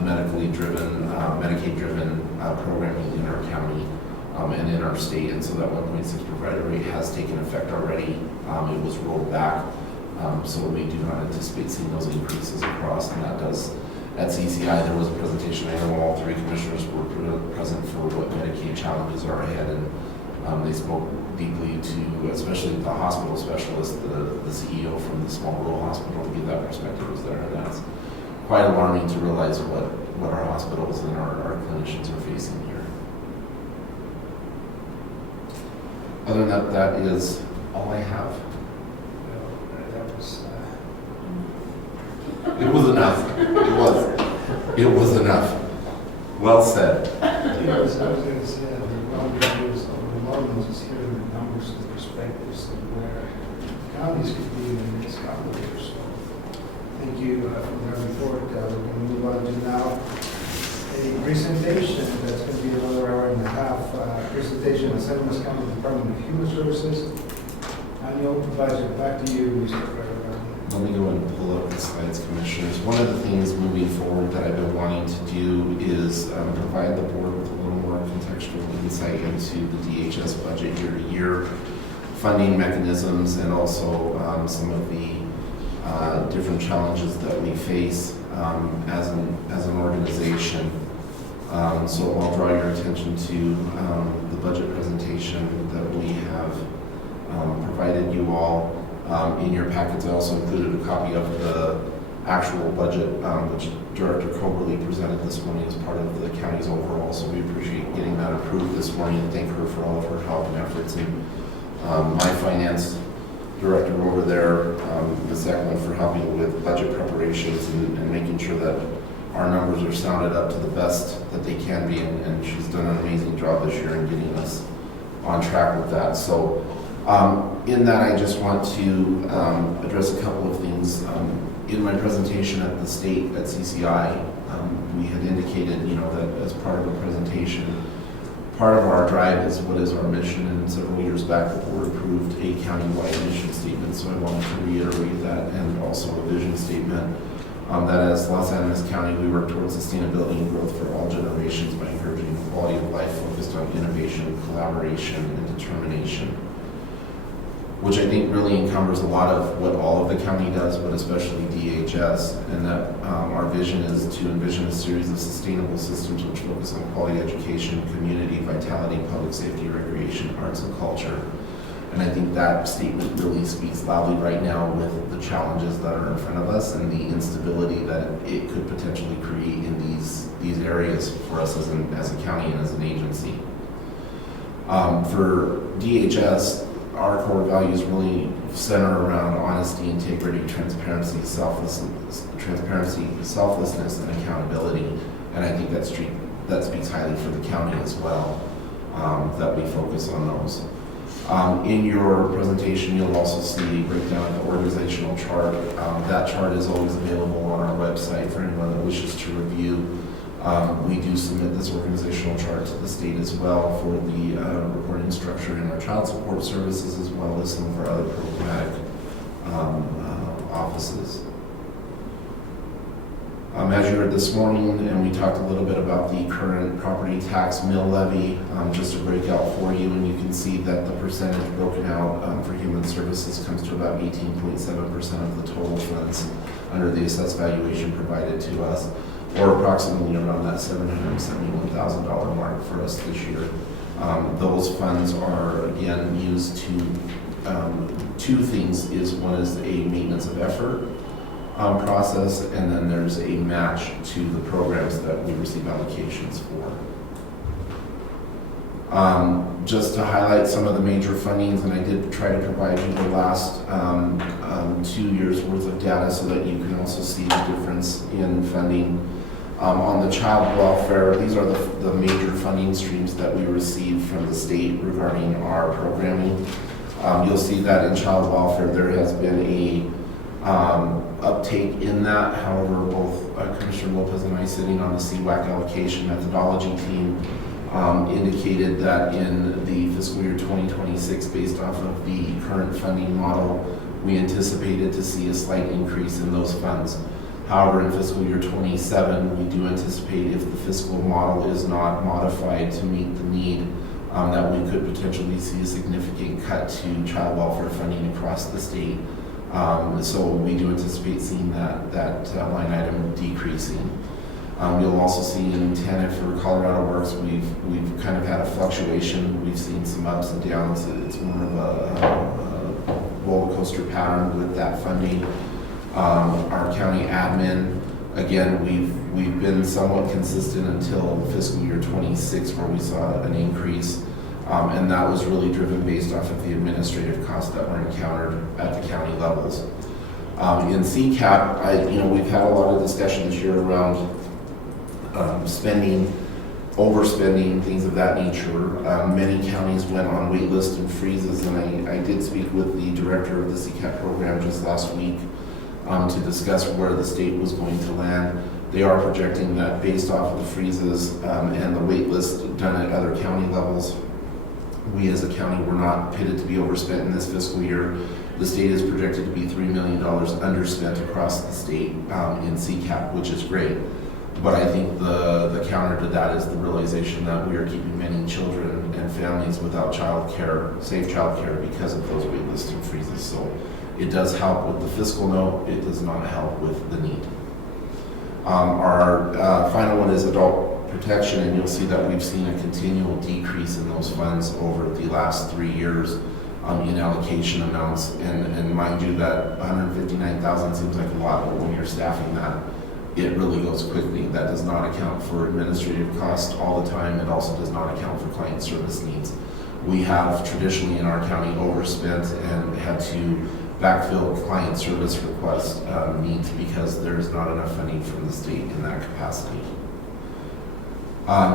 medically driven, Medicaid-driven programming in our county and in our state. And so that 1.6 provider rate has taken effect already. It was rolled back. So we do not anticipate seeing those increases across, and that does, at CCI, there was a presentation. I know all three commissioners were present for what Medicaid challenges are ahead, and they spoke deeply to, especially the hospital specialist, the CEO from the small rural hospital, to give that perspective was there, and that's quite alarming to realize what our hospitals and our clinicians are facing here. Other than that, that is all I have. It was enough. It was enough. Well said. I was going to say, the problem is hearing the numbers and perspectives of where counties could be in the next couple of years. So thank you for that report. We're going to move on to now a presentation that's going to be another hour and a half. Presentation on San Luis County Department of Human Services. Annual budget. Back to you, Mr. President. Let me go and pull up the slides, commissioners. One of the things moving forward that I've been wanting to do is provide the board with a little more contextual insight into the DHS budget year to year, funding mechanisms, and also some of the different challenges that we face as an organization. So I'll draw your attention to the budget presentation that we have provided you all. In your packets, I also included a copy of the actual budget, which Director Coberly presented this morning as part of the county's overall. So we appreciate getting that approved this morning and thank her for all of her help and efforts. And my finance director over there, Ms. Eklund, for helping with budget preparations and making sure that our numbers are sounded up to the best that they can be. And she's done an amazing job this year in getting us on track with that. So in that, I just want to address a couple of things. In my presentation at the state at CCI, we had indicated, that as part of the presentation, part of our drive is what is our mission. And several years back, the board approved a countywide mission statement. So I wanted to reiterate that, and also a vision statement that as Los Angeles County, we work towards sustainability and growth for all generations by encouraging a quality of life focused on innovation, collaboration, and determination, which I think really encumbers a lot of what all of the county does, but especially DHS, and that our vision is to envision a series of sustainable systems which focus on quality education, community vitality, public safety, recreation, arts, and culture. And I think that statement really speaks loudly right now with the challenges that are in front of us and the instability that it could potentially create in these areas for us as a county and as an agency. For DHS, our core values really center around honesty, integrity, transparency, selflessness, and accountability. And I think that speaks highly for the county as well, that we focus on those. In your presentation, you'll also see a breakdown of the organizational chart. That chart is always available on our website for anyone that wishes to review. We do submit this organizational chart to the state as well for the reporting structure in our child support services, as well as some of our other programmatic offices. As you heard this morning, and we talked a little bit about the current property tax mill levy, just to break out for you, and you can see that the percentage broken out for human services comes to about 18.7% of the total funds under the assessed valuation provided to us, or approximately around that $771,000 mark for us this year. Those funds are, again, used to two things. One is a maintenance of effort process, and then there's a match to the programs that we receive allocations for. Just to highlight some of the major fundings, and I did try to provide you the last 2 years worth of data so that you can also see the difference in funding. On the child welfare, these are the major funding streams that we receive from the state regarding our programming. You'll see that in child welfare, there has been a uptake in that. However, both Commissioner Lopez and I, sitting on the CWAC allocation methodology team, indicated that in the fiscal year 2026, based off of the current funding model, we anticipated to see a slight increase in those funds. However, in fiscal year 27, we do anticipate, if the fiscal model is not modified to meet the need, that we could potentially see a significant cut to child welfare funding across the state. So we do anticipate seeing that line item decreasing. You'll also see in TANF for Colorado Works, we've kind of had a fluctuation. We've seen some ups and downs. It's more of a roller coaster pattern with that funding. Our county admin, again, we've been somewhat consistent until fiscal year 26, where we saw an increase. And that was really driven based off of the administrative costs that were encountered at the county levels. In CCAP, we've had a lot of discussion this year around spending, overspending, things of that nature. Many counties went on wait list and freezes, and I did speak with the director of the CCAP program just last week to discuss where the state was going to land. They are projecting that based off of the freezes and the wait list done at other county levels, we as a county were not pitted to be overspent in this fiscal year. The state is projected to be $3 million underspent across the state in CCAP, which is great. But I think the counter to that is the realization that we are keeping many children and families without safe child care because of those wait lists and freezes. So it does help with the fiscal note. It does not help with the need. Our final one is adult protection, and you'll see that we've seen a continual decrease in those funds over the last 3 years in allocation amounts. And mind you, that $159,000 seems like a lot, but when you're staffing that, it really goes quickly. That does not account for administrative costs all the time. It also does not account for client service needs. We have traditionally in our county overspent and had to backfill client service request needs because there is not enough funding from the state in that capacity.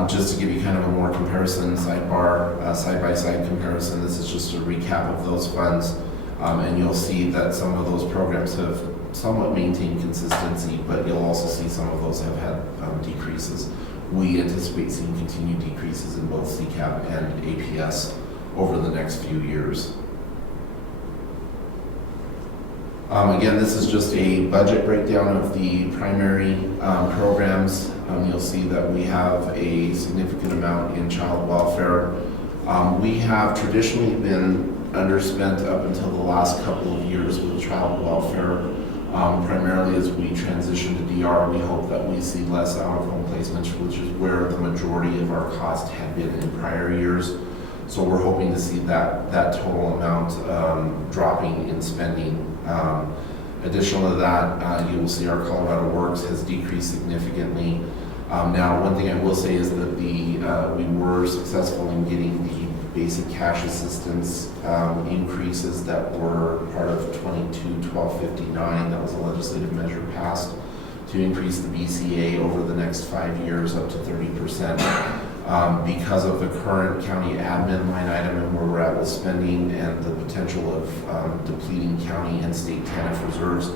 Just to give you kind of a more comparison, side-by-side comparison, this is just a recap of those funds. And you'll see that some of those programs have somewhat maintained consistency, but you'll also see some of those have had decreases. We anticipate seeing continued decreases in both CCAP and APS over the next few years. Again, this is just a budget breakdown of the primary programs. You'll see that we have a significant amount in child welfare. We have traditionally been underspent up until the last couple of years with child welfare. Primarily as we transition to DR, we hope that we see less out-of-home placements, which is where the majority of our cost had been in prior years. So we're hoping to see that total amount dropping in spending. Additional to that, you will see our Colorado Works has decreased significantly. Now, one thing I will say is that we were successful in getting the basic cash assistance increases that were part of 22-1259. That was a legislative measure passed to increase the BCA over the next 5 years up to 30%. Because of the current county admin line item and where we're at with spending and the potential of depleting county and state TANF reserves,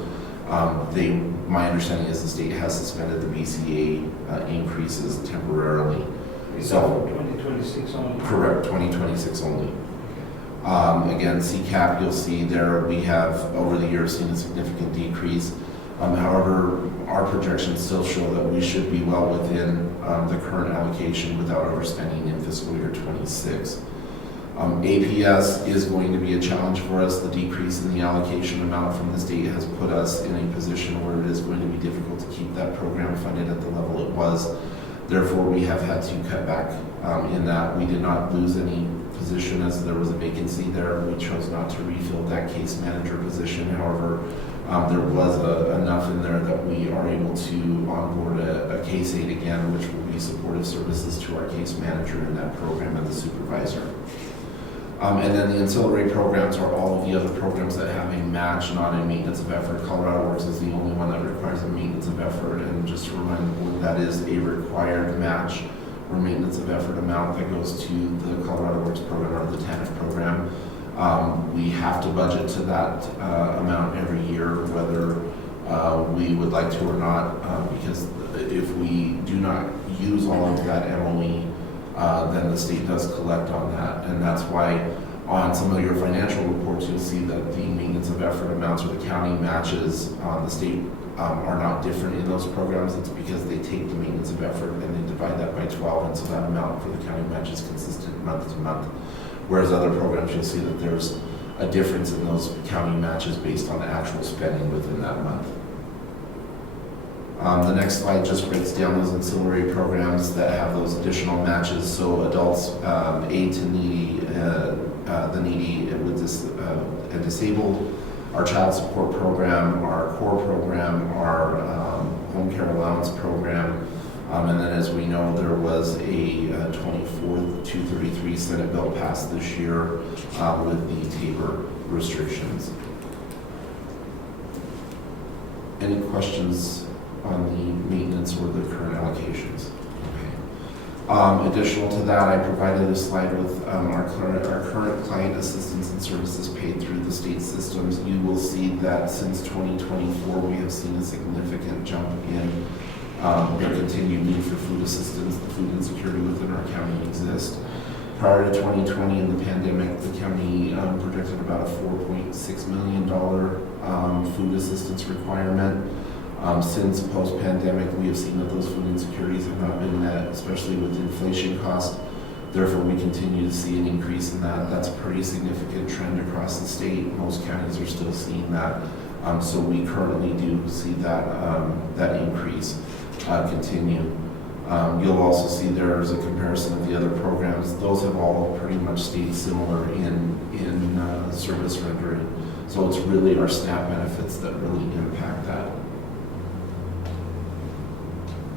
my understanding is the state has suspended the BCA increases temporarily. Is that for 2026 only? Correct, 2026 only. Again, CCAP, you'll see there we have over the years seen a significant decrease. However, our projections still show that we should be well within the current allocation without overspending in fiscal year 26. APS is going to be a challenge for us. The decrease in the allocation amount from the state has put us in a position where it is going to be difficult to keep that program funded at the level it was. Therefore, we have had to cut back in that. We did not lose any position as there was a vacancy there. We chose not to refill that case manager position. However, there was enough in there that we are able to onboard a case aide again, which will be supportive services to our case manager in that program and the supervisor. And then the ancillary programs are all of the other programs that have a match, not a maintenance of effort. Colorado Works is the only one that requires a maintenance of effort, and just to remind the board, that is a required match or maintenance of effort amount that goes to the Colorado Works program or the TANF program. We have to budget to that amount every year, whether we would like to or not, because if we do not use all of that MOE, then the state does collect on that. And that's why on some of your financial reports, you'll see that the maintenance of effort amounts or the county matches on the state are not different in those programs. It's because they take the maintenance of effort and they divide that by 12, and so that amount for the county match is consistent month to month. Whereas other programs, you'll see that there's a difference in those county matches based on the actual spending within that month. The next slide just breaks down those ancillary programs that have those additional matches. So adults, aid to needy, the needy with and disabled, our child support program, our core program, our home care allowance program, and then as we know, there was a 24th 233 Senate bill passed this year with the TABOR restrictions. Any questions on the maintenance or the current allocations? Okay. Additional to that, I provided a slide with our current client assistance and services paid through the state systems. You will see that since 2024, we have seen a significant jump in the continued need for food assistance. The food insecurity within our county exists. Prior to 2020 and the pandemic, the county projected about a $4.6 million food assistance requirement. Since post-pandemic, we have seen that those food insecurities have not been met, especially with inflation cost. Therefore, we continue to see an increase in that. That's a pretty significant trend across the state. Most counties are still seeing that. So we currently do see that, that increase continue. You'll also see there's a comparison of the other programs. Those have all pretty much stayed similar in service rendering. So it's really our SNAP benefits that really impact that.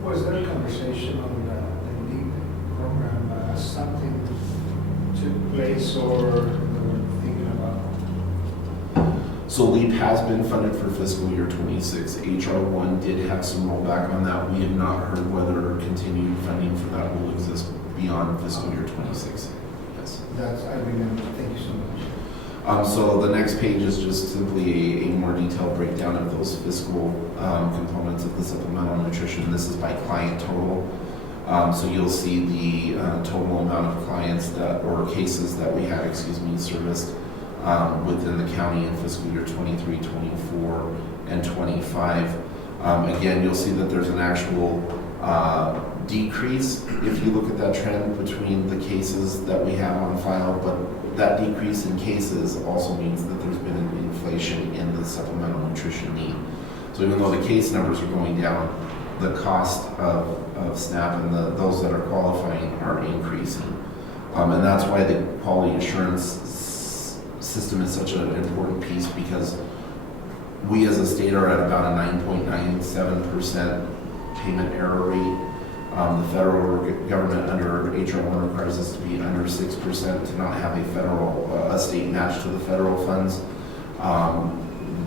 Was there a conversation on the LEAP program, something took place or they were thinking about? So LEAP has been funded for fiscal year 26. HR1 did have some rollback on that. We have not heard whether continued funding for that will exist beyond fiscal year 26. Yes. That's, I remember. Thank you so much. So the next page is just simply a more detailed breakdown of those fiscal components of the supplemental nutrition. This is by client total. So you'll see the total amount of clients that, or cases that we had, serviced within the county in fiscal year 23, 24, and 25. Again, you'll see that there's an actual decrease if you look at that trend between the cases that we have on file, but that decrease in cases also means that there's been an inflation in the supplemental nutrition need. So even though the case numbers are going down, the cost of SNAP and those that are qualifying are increasing. And that's why the quality assurance system is such an important piece, because we as a state are at about a 9.97% payment error rate. The federal government under HR1 requires us to be under 6% to not have a state match to the federal funds.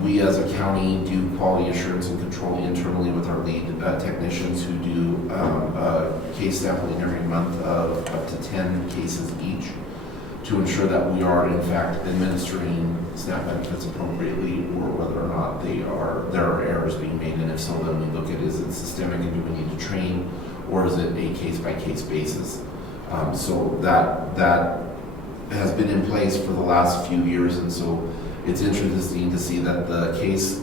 We as a county do quality assurance and control internally with our lead technicians who do case sampling every month of up to 10 cases each to ensure that we are in fact administering SNAP benefits appropriately, or whether or not there are errors being made, and if so, then we look at, is it systemic and do we need to train, or is it a case-by-case basis? So that has been in place for the last few years, and so it's interesting to see that the case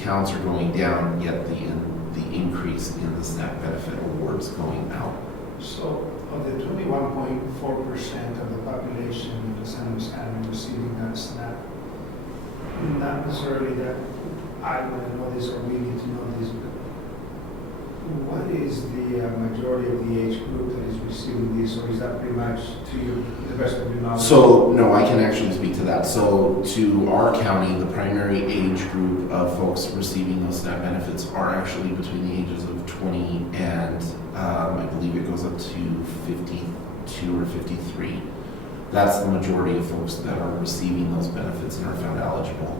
counts are going down, yet the increase in the SNAP benefit awards going out. So of the 21.4% of the population in the San Luis County receiving that SNAP, not necessarily that I want to know this or we need to know this, but what is the majority of the age group that is receiving this, or is that pretty much to the best of your knowledge? So, no, I can actually speak to that. So, to our county, the primary age group of folks receiving those SNAP benefits are actually between the ages of 20 and I believe it goes up to 52 or 53. That's the majority of folks that are receiving those benefits and are found eligible.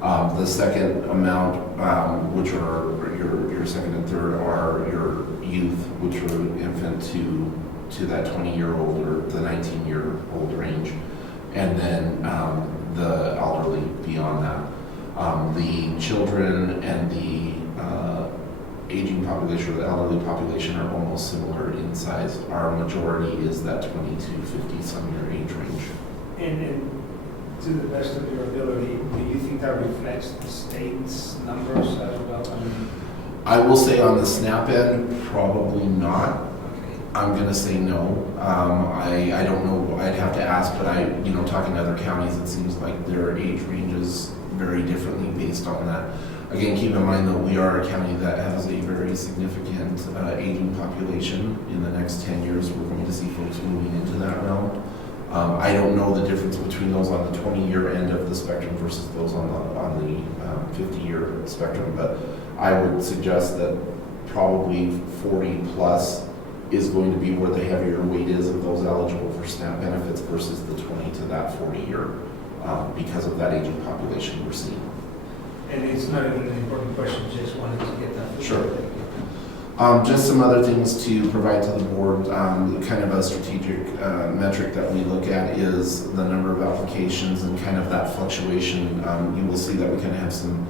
The second amount, which are your second and third, are your youth, which are infant to that 20-year-old or the 19-year-old range, and then the elderly beyond that. The children and the aging population or the elderly population are almost similar in size. Our majority is that 20 to 50-some-year age range. And to the best of your ability, do you think that reflects the state's numbers as well? I mean, I will say on the SNAP end, probably not. okay. I'm going to say no. I don't know. I'd have to ask, but talking to other counties, it seems like their age ranges vary differently based on that. Again, keep in mind that we are a county that has a very significant aging population. In the next 10 years, we're going to see folks moving into that realm. I don't know the difference between those on the 20-year end of the spectrum versus those on the 50-year spectrum, but I would suggest that probably 40 plus is going to be where the heavier weight is of those eligible for SNAP benefits versus the 20 to that 40-year because of that aging population we're seeing. And it's not even an important question, just wanted to get that. Sure. Just some other things to provide to the board. Kind of a strategic metric that we look at is the number of applications and kind of that fluctuation. You will see that we kind of have some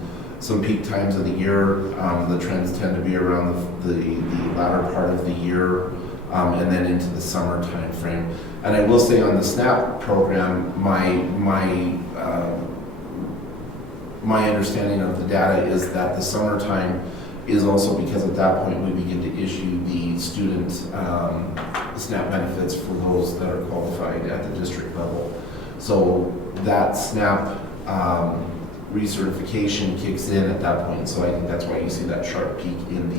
peak times of the year. The trends tend to be around the latter part of the year and then into the summer time frame. And I will say on the SNAP program, my understanding of the data is that the summertime is also because at that point we begin to issue the student SNAP benefits for those that are qualified at the district level. So that SNAP recertification kicks in at that point. So I think that's why you see that sharp peak in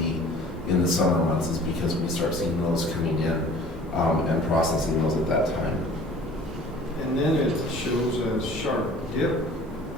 the summer months, is because we start seeing those coming in and processing those at that time. And then it shows a sharp dip,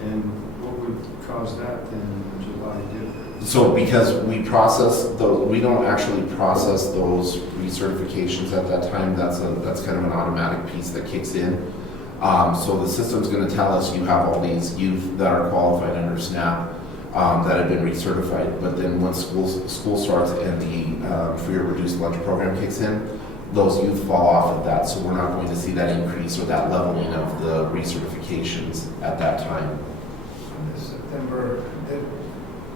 and what would cause that then, July dip? So because we process those, we don't actually process those recertifications at that time. That's kind of an automatic piece that kicks in. So the system's going to tell us you have all these youth that are qualified under SNAP that have been recertified. But then once school starts and the free or reduced lunch program kicks in, those youth fall off of that. So we're not going to see that increase or that leveling of the recertifications at that time. September,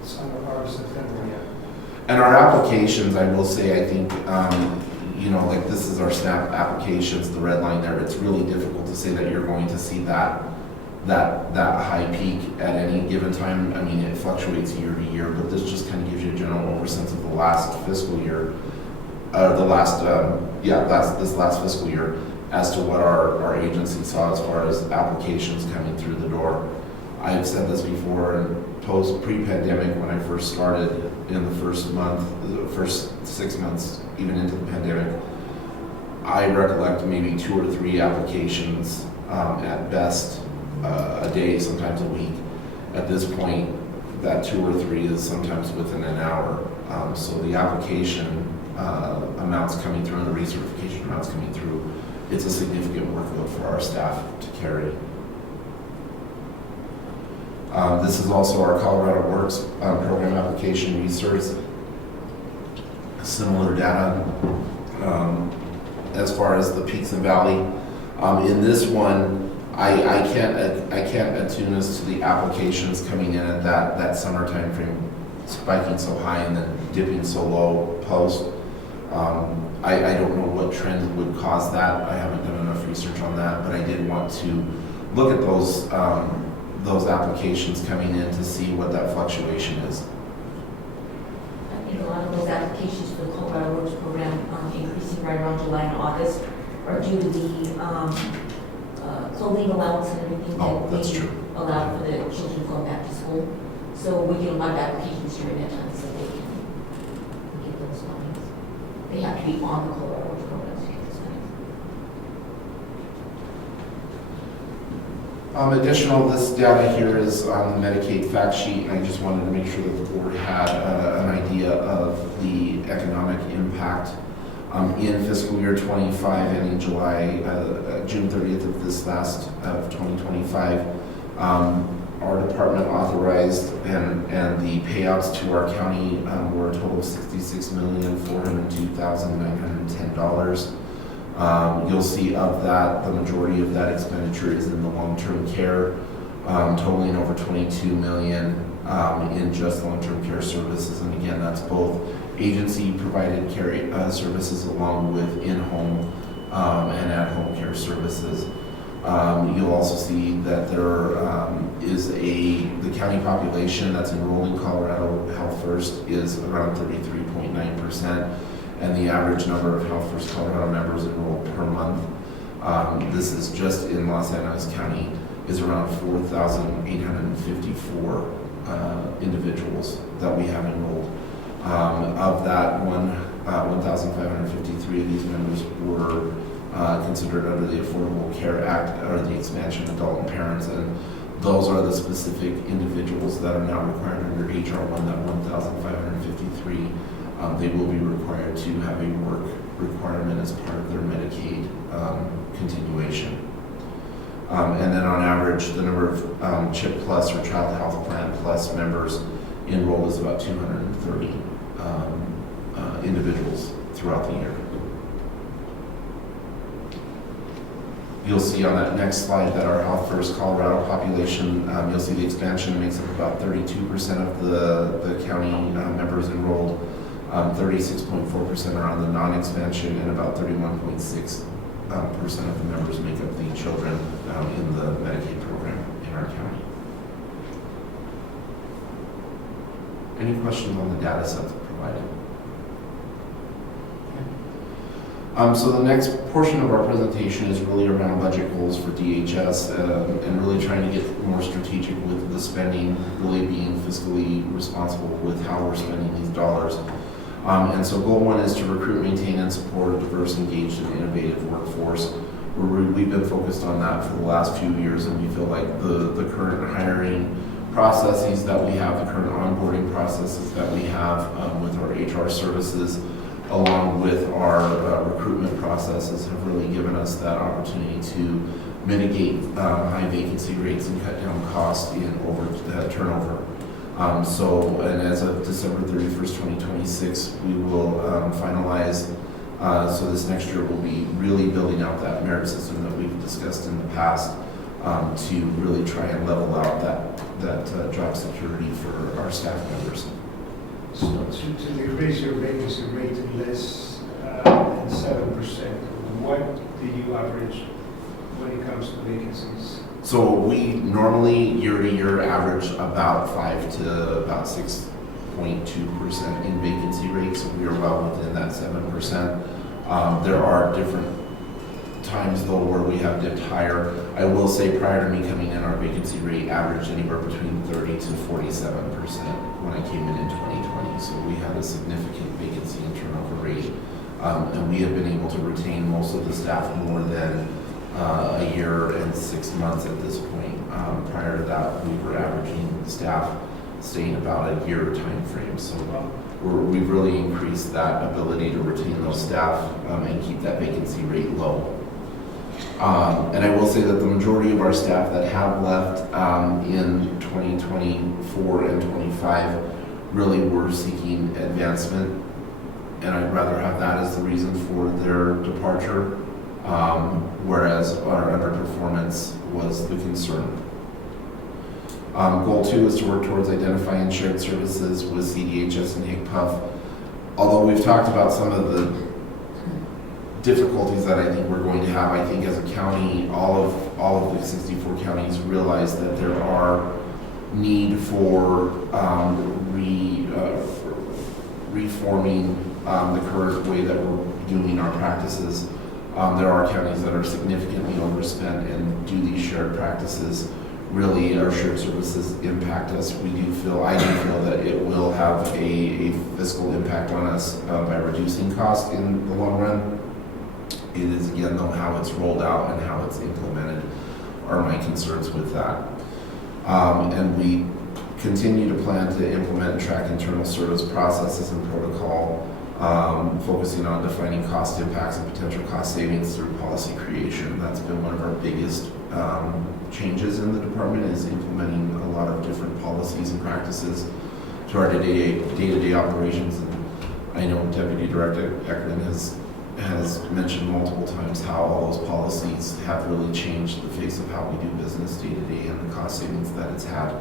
summer, August, September, yeah. And our applications, I will say, I think, like this is our SNAP applications, the red line there. It's really difficult to say that you're going to see that high peak at any given time. I mean, it fluctuates year to year, but this just kind of gives you a general oversense of the last fiscal year, this last fiscal year, as to what our agency saw as far as applications coming through the door. I've said this before, and pre-pandemic, when I first started in the first 6 months, even into the pandemic, I recollect maybe 2 or 3 applications at best a day, sometimes a week. At this point, that 2 or 3 is sometimes within an hour. So the application amounts coming through and the recertification amounts coming through, it's a significant workload for our staff to carry. This is also our Colorado Works program application research. Similar data as far as the peaks and valley. In this one, I can't attune us to the applications coming in at that summer time frame, spiking so high and then dipping so low post. I don't know what trend would cause that. I haven't done enough research on that, but I did want to look at those applications coming in to see what that fluctuation is. I think a lot of those applications for the Colorado Works program increasing right around July and August are due to the clothing allowance and everything That's that true. we allow for the children going back to school. So we get a lot of applications during that time so they can get those monies. They have to be on the Colorado Works program to get those monies. Additional, this data here is on the Medicaid fact sheet, and I just wanted to make sure that the board had an idea of the economic impact In fiscal year 25 and in June 30th of this last of 2025, our department authorized and the payouts to our county were a total of $66,402,910. You'll see of that, the majority of that expenditure is in the long-term care, totaling over $22 million in just long-term care services. And again, that's both agency-provided care services along with in-home and at-home care services. You'll also see that there is the county population that's enrolled in Colorado Health First is around 33.9%, and the average number of Health First Colorado members enrolled per month, this is just in Los Angeles County, is around 4,854 individuals that we have enrolled. Of that, 1,553 of these members were considered under the Affordable Care Act or the expansion of adult and parents, and those are the specific individuals that are now required under HR 1, that 1,553. They will be required to have a work requirement as part of their Medicaid continuation. And then on average, the number of CHIP Plus or Child Health Plan Plus members enrolled is about 230 individuals throughout the year. You'll see on that next slide that our Health First Colorado population, you'll see the expansion makes up about 32% of the county members enrolled, 36.4% are on the non-expansion, and about 31.6% of the members make up the children in the Medicaid program in our county. Any questions on the data sets provided? So the next portion of our presentation is really around budget goals for DHS and really trying to get more strategic with the spending, really being fiscally responsible with how we're spending these dollars. And so goal one is to recruit, maintain, and support a diverse, engaged, and innovative workforce. We've been focused on that for the last few years, and we feel like the current hiring processes that we have, the current onboarding processes that we have with our HR services, along with our recruitment processes, have really given us that opportunity to mitigate high vacancy rates and cut down costs in turnover. And as of December 31st, 2026, we will finalize, so this next year we'll be really building out that merit system that we've discussed in the past to really try and level out that job security for our staff members. So to decrease your vacancy rate to less than 7%, what do you average when it comes to vacancies? So we normally year to year average about 5 to about 6.2% in vacancy rate, so we are well within that 7%. There are different times though where we have dipped higher. I will say prior to me coming in, our vacancy rate averaged anywhere between 30 to 47% when I came in 2020. So we had a significant vacancy and turnover rate, and we have been able to retain most of the staff more than a year and 6 months at this point. Prior to that, we were averaging staff staying about a year time frame. So we've really increased that ability to retain those staff and keep that vacancy rate low. And I will say that the majority of our staff that have left in 2024 and 25 really were seeking advancement, and I'd rather have that as the reason for their departure, whereas our underperformance was the concern. Goal 2 is to work towards identifying shared services with CDHS and HICPUF. Although we've talked about some of the difficulties that I think we're going to have, I think as a county, all of the 64 counties realize that there are need for reforming the current way that we're doing our practices. There are counties that are significantly overspent and do these shared practices. Really, our shared services impact us. I do feel that it will have a fiscal impact on us by reducing costs in the long run. It is, again, though, how it's rolled out and how it's implemented are my concerns with that. And we continue to plan to implement and track internal service processes and protocol focusing on defining cost impacts and potential cost savings through policy creation. That's been one of our biggest changes in the department, is implementing a lot of different policies and practices to our day-to-day operations. And I know Deputy Director Eckman has mentioned multiple times how all those policies have really changed the face of how we do business day to day and the cost savings that it's had.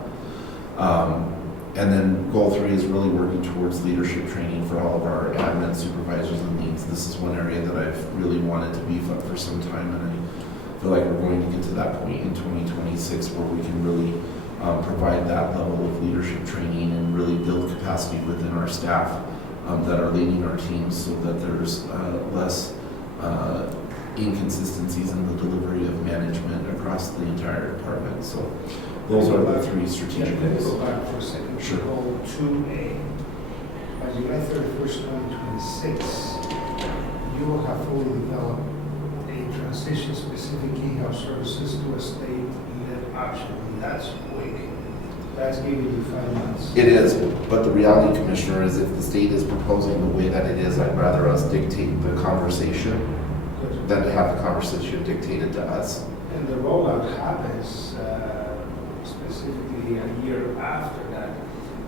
And then goal 3 is really working towards leadership training for all of our admin supervisors and leads. This is one area that I've really wanted to beef up for some time, and I feel like we're going to get to that point in 2026 where we can really provide that level of leadership training and really build capacity within our staff that are leading our teams, so that there's less inconsistencies in the delivery of management across the entire department. So those are the 3 strategic Let me goals. go back for a second. Sure. Goal 2A. By July 31st, 2026, you will have fully developed a transition-specific in-house services to a state-led option. That's quick. That's giving you 5 months. It is, but the reality, Commissioner, is if the state is proposing the way that it is, I'd rather us dictate the conversation Good. than to have the conversation dictated to us. And the rollout happens specifically a year after that.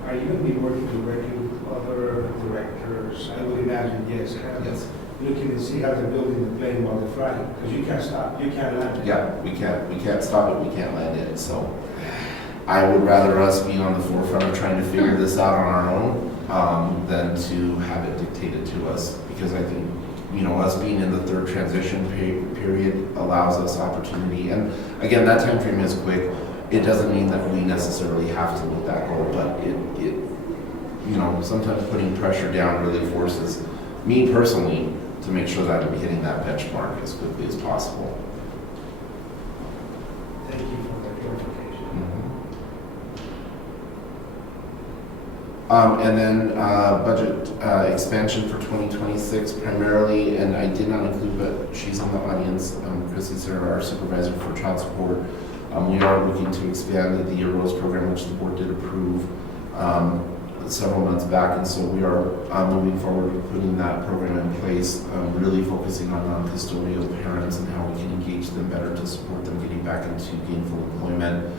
Are you going to be working directly with other directors? I would imagine, yes. Kind of Yes. looking and see how they're building the plane while they're flying, because you can't stop, you can't land it. Yeah, we can't stop it, we can't land it, so I would rather us be on the forefront of trying to figure this out on our own than to have it dictated to us, because I think, us being in the 3rd transition period allows us opportunity, and again, that time frame is quick. It doesn't mean that we necessarily have to meet that goal, but it sometimes putting pressure down really forces me personally to make sure that I'm hitting that benchmark as quickly as possible. Thank you for that clarification. And then budget expansion for 2026 primarily, and I did not include, but she's in the audience, Chrissy Sarah, our supervisor for child support. We are looking to expand the Rose program, which the board did approve several months back, and so we are moving forward with putting that program in place, really focusing on non-custodial parents and how we can engage them better to support them getting back into gainful employment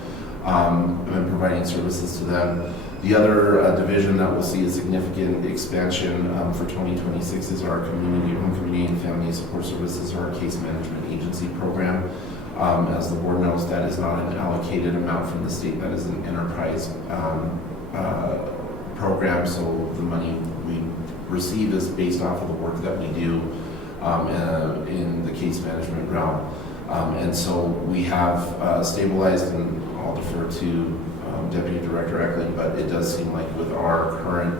and providing services to them. The other division that we'll see a significant expansion for 2026 is our community and family support services, or our case management agency program. As the board knows, that is not an allocated amount from the state, that is an enterprise program, so the money we receive is based off of the work that we do in the case management realm. And so we have stabilized, and I'll defer to Deputy Director Eckland, but it does seem like with our current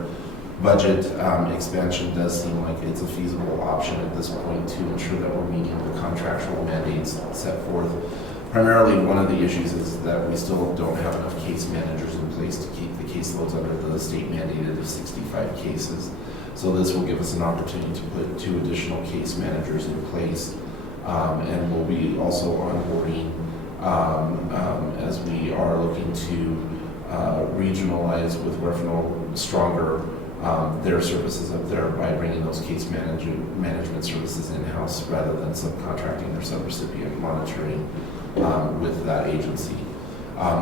budget expansion does seem like it's a feasible option at this point to ensure that we're meeting the contractual mandates set forth. Primarily, one of the issues is that we still don't have enough case managers in place to keep the caseloads under the state mandated of 65 cases. So this will give us an opportunity to put 2 additional case managers in place, and we'll be also onboarding as we are looking to regionalize with Werfenol stronger their services up there by bringing those case management services in-house rather than subcontracting their subrecipient monitoring with that agency.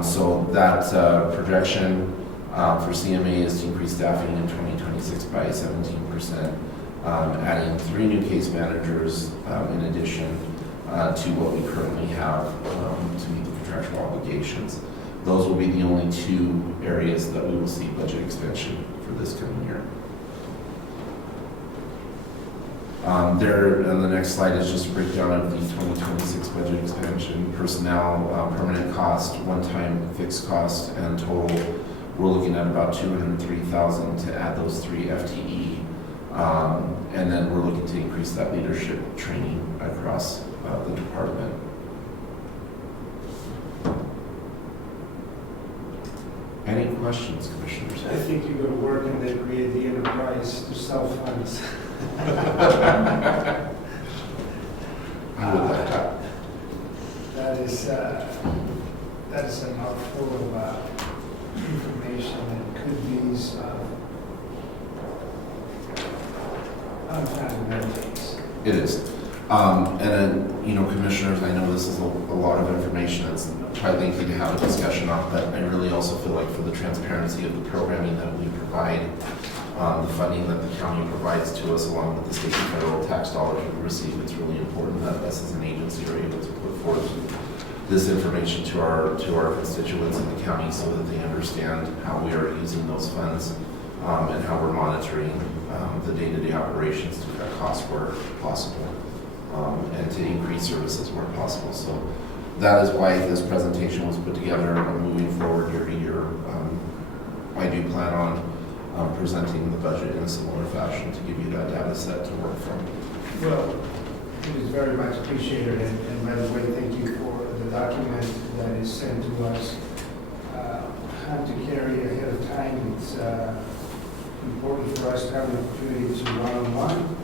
So that projection for CMA is to increase staffing in 2026 by 17%, adding 3 new case managers in addition to what we currently have to meet the contractual obligations. Those will be the only 2 areas that we will see budget expansion for this coming year. There, on the next slide is just a breakdown of the 2026 budget expansion, personnel, permanent cost, one-time fixed cost, and total. We're looking at about $203,000 to add those 3 FTE, and then we're looking to increase that leadership training across the department. Any questions, Commissioners? I think you're going to work and then create the enterprise to self-fund us. I would like that. That is a mouthful of information and could be time in that case. It is. And then, you know, commissioners, I know this is a lot of information. It's quite lengthy to have a discussion on, but I really also feel like for the transparency of the programming that we provide, the funding that the county provides to us along with the state and federal tax dollars we receive, it's really important that us as an agency are able to put forth this information to our constituents in the county so that they understand how we are using those funds and how we're monitoring the day-to-day operations to cut costs where possible and to increase services where possible. So that is why this presentation was put together. Moving forward year to year, I do plan on presenting the budget in a similar fashion to give you that data set to work from. Well, it is very much appreciated, and by the way, thank you for the document that is sent to us. Have to carry ahead of time. It's important for us to have an opportunity to one-on-one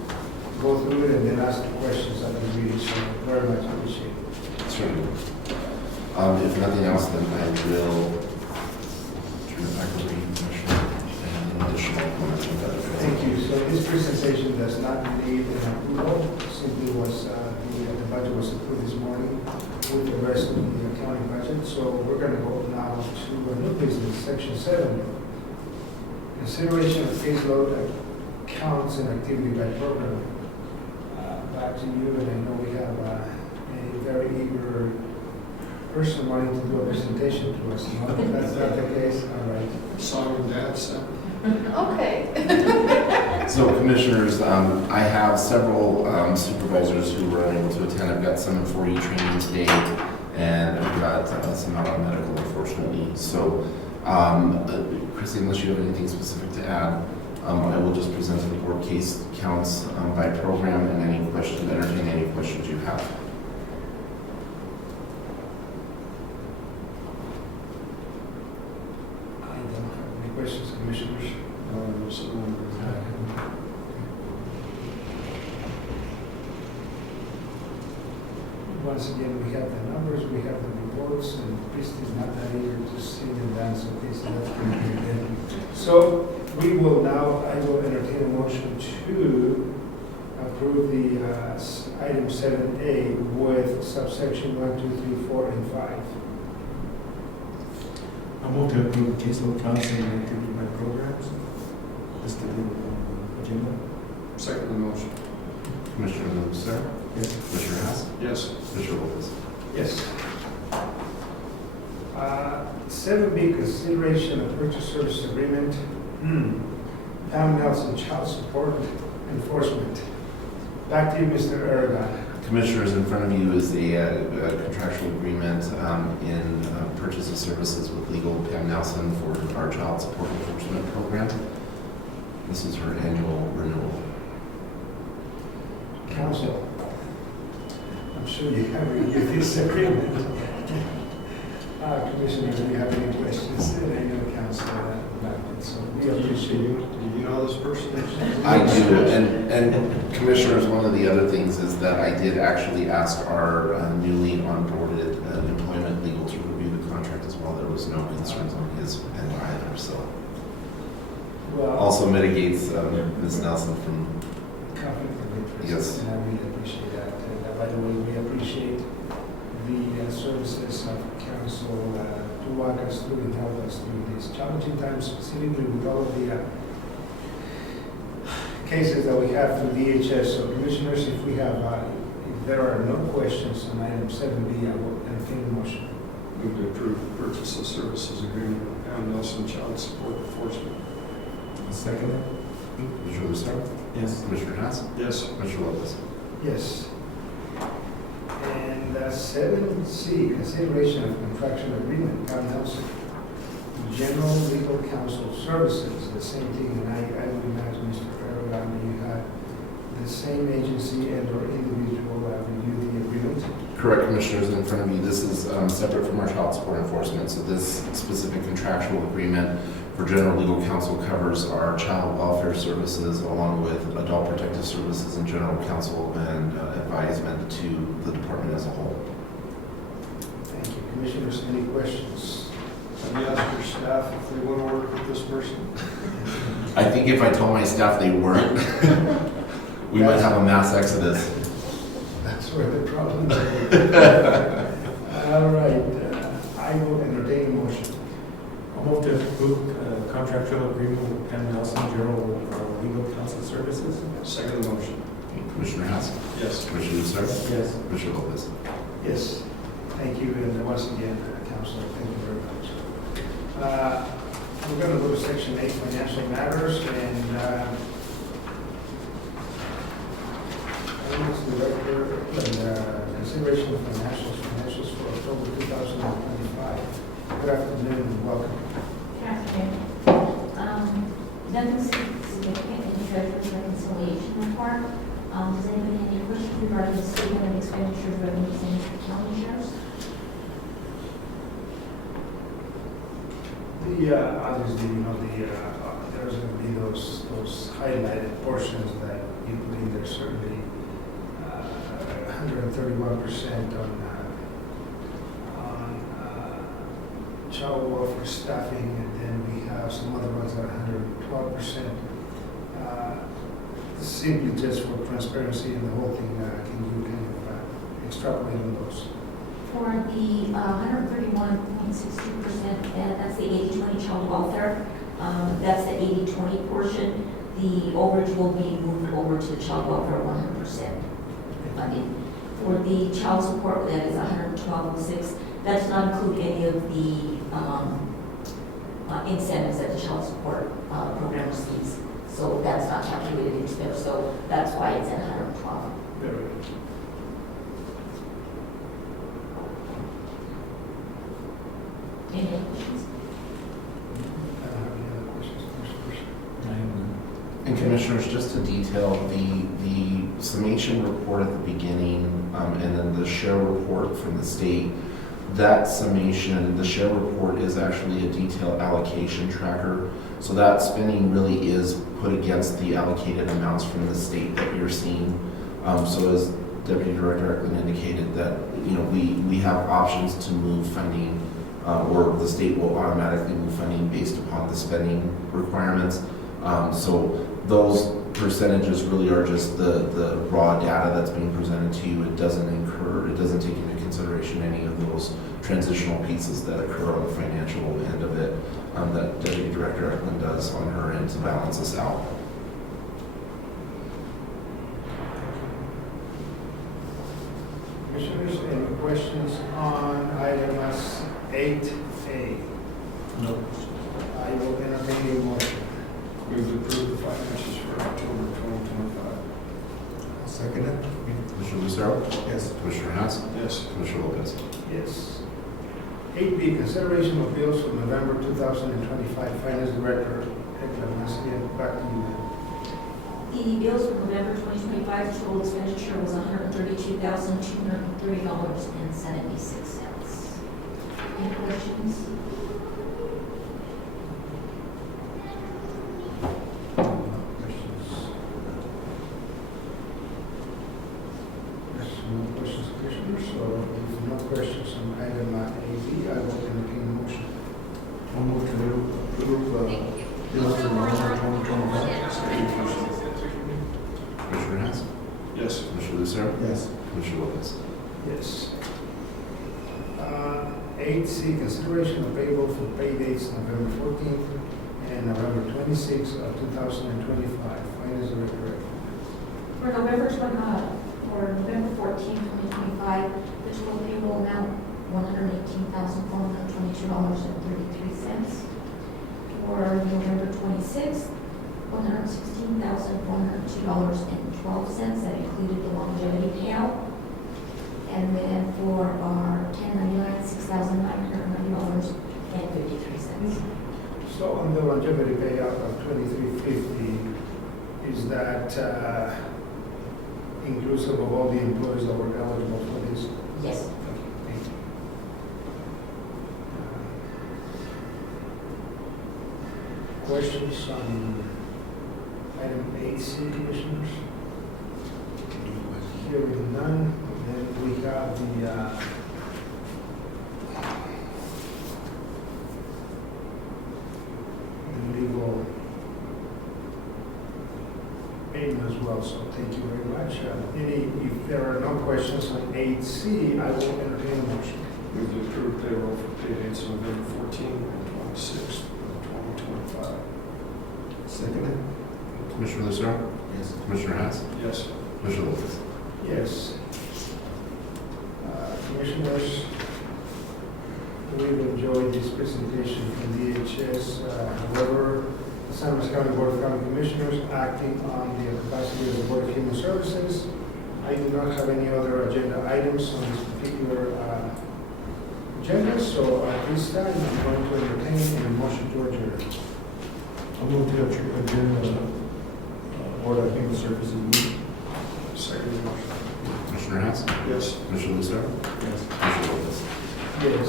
go through it and then ask the questions that we read. So very much appreciate it. Certainly. If nothing else, then I will turn it back over to you, Commissioner, and additional comments on that. Thank you. So this presentation does not need an approval. Simply was, the budget was approved this morning with the rest of the accounting budget. So we're going to go now to a new business, section 7. Consideration of caseload accounts and activity by program. Back to you, and I know we have a very eager person wanting to do a presentation to us. No, that's not the case. All right. Song and dance. Okay. So commissioners, I have several supervisors who were unable to attend. I've got some in 4E training today, and I've got some out on medical, unfortunately. So, Chrissy, unless you have anything specific to add, I will just present the board case counts by program and any questions, entertain any questions you have. I don't have any questions, commissioners. Once again, we have the numbers, we have the reports, and Christy's not that eager to sing and dance, okay, so that's going to be good. So we will now, I will entertain a motion to approve the item 7A with subsection 1, 2, 3, 4, and 5. I move to approve caseload counseling and activity by programs listed in the agenda. Second the motion. Commissioner Lewis, sir? Yes. Commissioner Haas? Yes. Commissioner Lopez? Yes. 7B, consideration of purchase service agreement. Pam Nelson, child support enforcement. Back to you, Mr. Aragon. Commissioners, in front of you is a contractual agreement in purchase of services with legal Pam Nelson for our child support enforcement program. This is her annual renewal. Council, I'm sure you have reviewed this agreement. Commissioner, do you have any questions? I know Council about it, so we appreciate you. Do you know this person? I do, and commissioners, one of the other things is that I did actually ask our newly onboarded employment legal to review the contract as well. There was no concerns on his end either, so Well, also mitigates Ms. Nelson from. conflict of interest. Yes. And I really appreciate that. And by the way, we appreciate the services of council to walk us through and help us through these challenging times, specifically with all of the cases that we have through DHS. So commissioners, if there are no questions on item 7B, I will entertain the motion. Move to approve the purchase of services agreement with Pam Nelson Child Support Enforcement. Second. Commissioner Lewis, sir? Yes. Commissioner Haas? Yes. Commissioner Lopez? Yes. And 7C, consideration of contractual agreement, Pam Nelson, general legal counsel services, the same thing, and I would imagine, Mr. Aragon, you had the same agency and or individual review the agreement. Correct, commissioners, in front of you. This is separate from our child support enforcement. So this specific contractual agreement for general legal counsel covers our child welfare services along with adult protective services and general counsel and advisement to the department as a whole. Thank you. Commissioners, any questions? Have you asked your staff if they want to work with this person? I think if I told my staff they weren't, We might have a mass exodus. That's where the problem is. All right, I will entertain a motion. I'll move to approve contractual agreement with Penn Nelson General Legal Counsel Services. Second motion. Commissioner Hess, Yes. Commissioner Lucero, Yes. Commissioner Lopez. Yes, thank you, and once again, Counselor, thank you very much. We're going to go to Section 8, Financial Matters, and Finance Director, consideration of financials for October 2025. Good afternoon and welcome. Good afternoon. Nothing significant in the treasurer's reconciliation report. Does anybody have any questions regarding the statement of expenditures, revenues, and county shares? Obviously, there's going to be those highlighted portions that you put in there, certainly 131% on child welfare staffing, and then we have some other ones at 112%. Simply just for transparency and the whole thing, can you kind of extrapolate on those? For the 131.62%, that's the 80/20 child welfare. That's the 80/20 portion. The overage will be moved over to the child welfare 100% funding. For the child support, that is 112.06. That does not include any of the incentives that the child support program receives. So that's not calculated into there. So that's why it's at 112. Very good. Any other questions? I don't have any other questions, Commissioners. And Commissioners, just to detail, the summation report at the beginning, and then the share report from the state, that summation, the share report is actually a detailed allocation tracker. So that spending really is put against the allocated amounts from the state that you're seeing. So as Deputy Director Eklund indicated, that we have options to move funding, or the state will automatically move funding based upon the spending requirements. So those percentages really are just the raw data that's being presented to you. It doesn't take into consideration any of those transitional pieces that occur on the financial end of it, that Deputy Director Eklund does on her end to balance us out. Commissioners, any questions on item 8A? No. I will entertain a motion. Move to approve the financials for October 2025. I'll second it. Commissioner Lucero? Yes. Commissioner Hess? Yes. Commissioner Lopez. Yes. 8B, consideration of bills for November 2025. Finance Director, Eklund, once again, back to you. The bills for November 2025 total expenditure was $132,230.76. Any questions? No questions, Commissioners, so if no questions on item 8B, I will entertain a motion. I'll move to approve bills for November 2025. Commissioner Hess? Yes. Commissioner Lucero? Yes. Commissioner Lopez. Yes. 8C, consideration of payroll for pay dates November 14th and November 26th of 2025. Finance Director. For November 14, 2025, the total payroll amount, $118,422.33. For November 26th, $116,402.12. That included the longevity payout. And then for our 1099, $6,990.53. So on the longevity payout of $23.50, is that inclusive of all the employees that were eligible for this? Yes. Thank you. Questions on item 8C, Commissioners? Hearing none, then we have the legal payment as well, so thank you very much. If there are no questions on 8C, I will entertain a motion. Move to approve payroll for pay dates November 14th and 26th of 2025. Second. Commissioner Lucero? Yes. Commissioner Hess? Yes. Commissioner Lopez? Yes. Commissioners, we've enjoyed this presentation from DHS. However, the San Luis County Board of County Commissioners, acting on the capacity of the Board of Human Services, I do not have any other agenda items on this particular agenda, so at this time, I'm going to entertain a motion to adjourn. I'll move to adjourn the Board of Human Services meeting. Second motion. Commissioner Hess? Yes. Commissioner Lucero? Yes. Commissioner Lopez? Yes.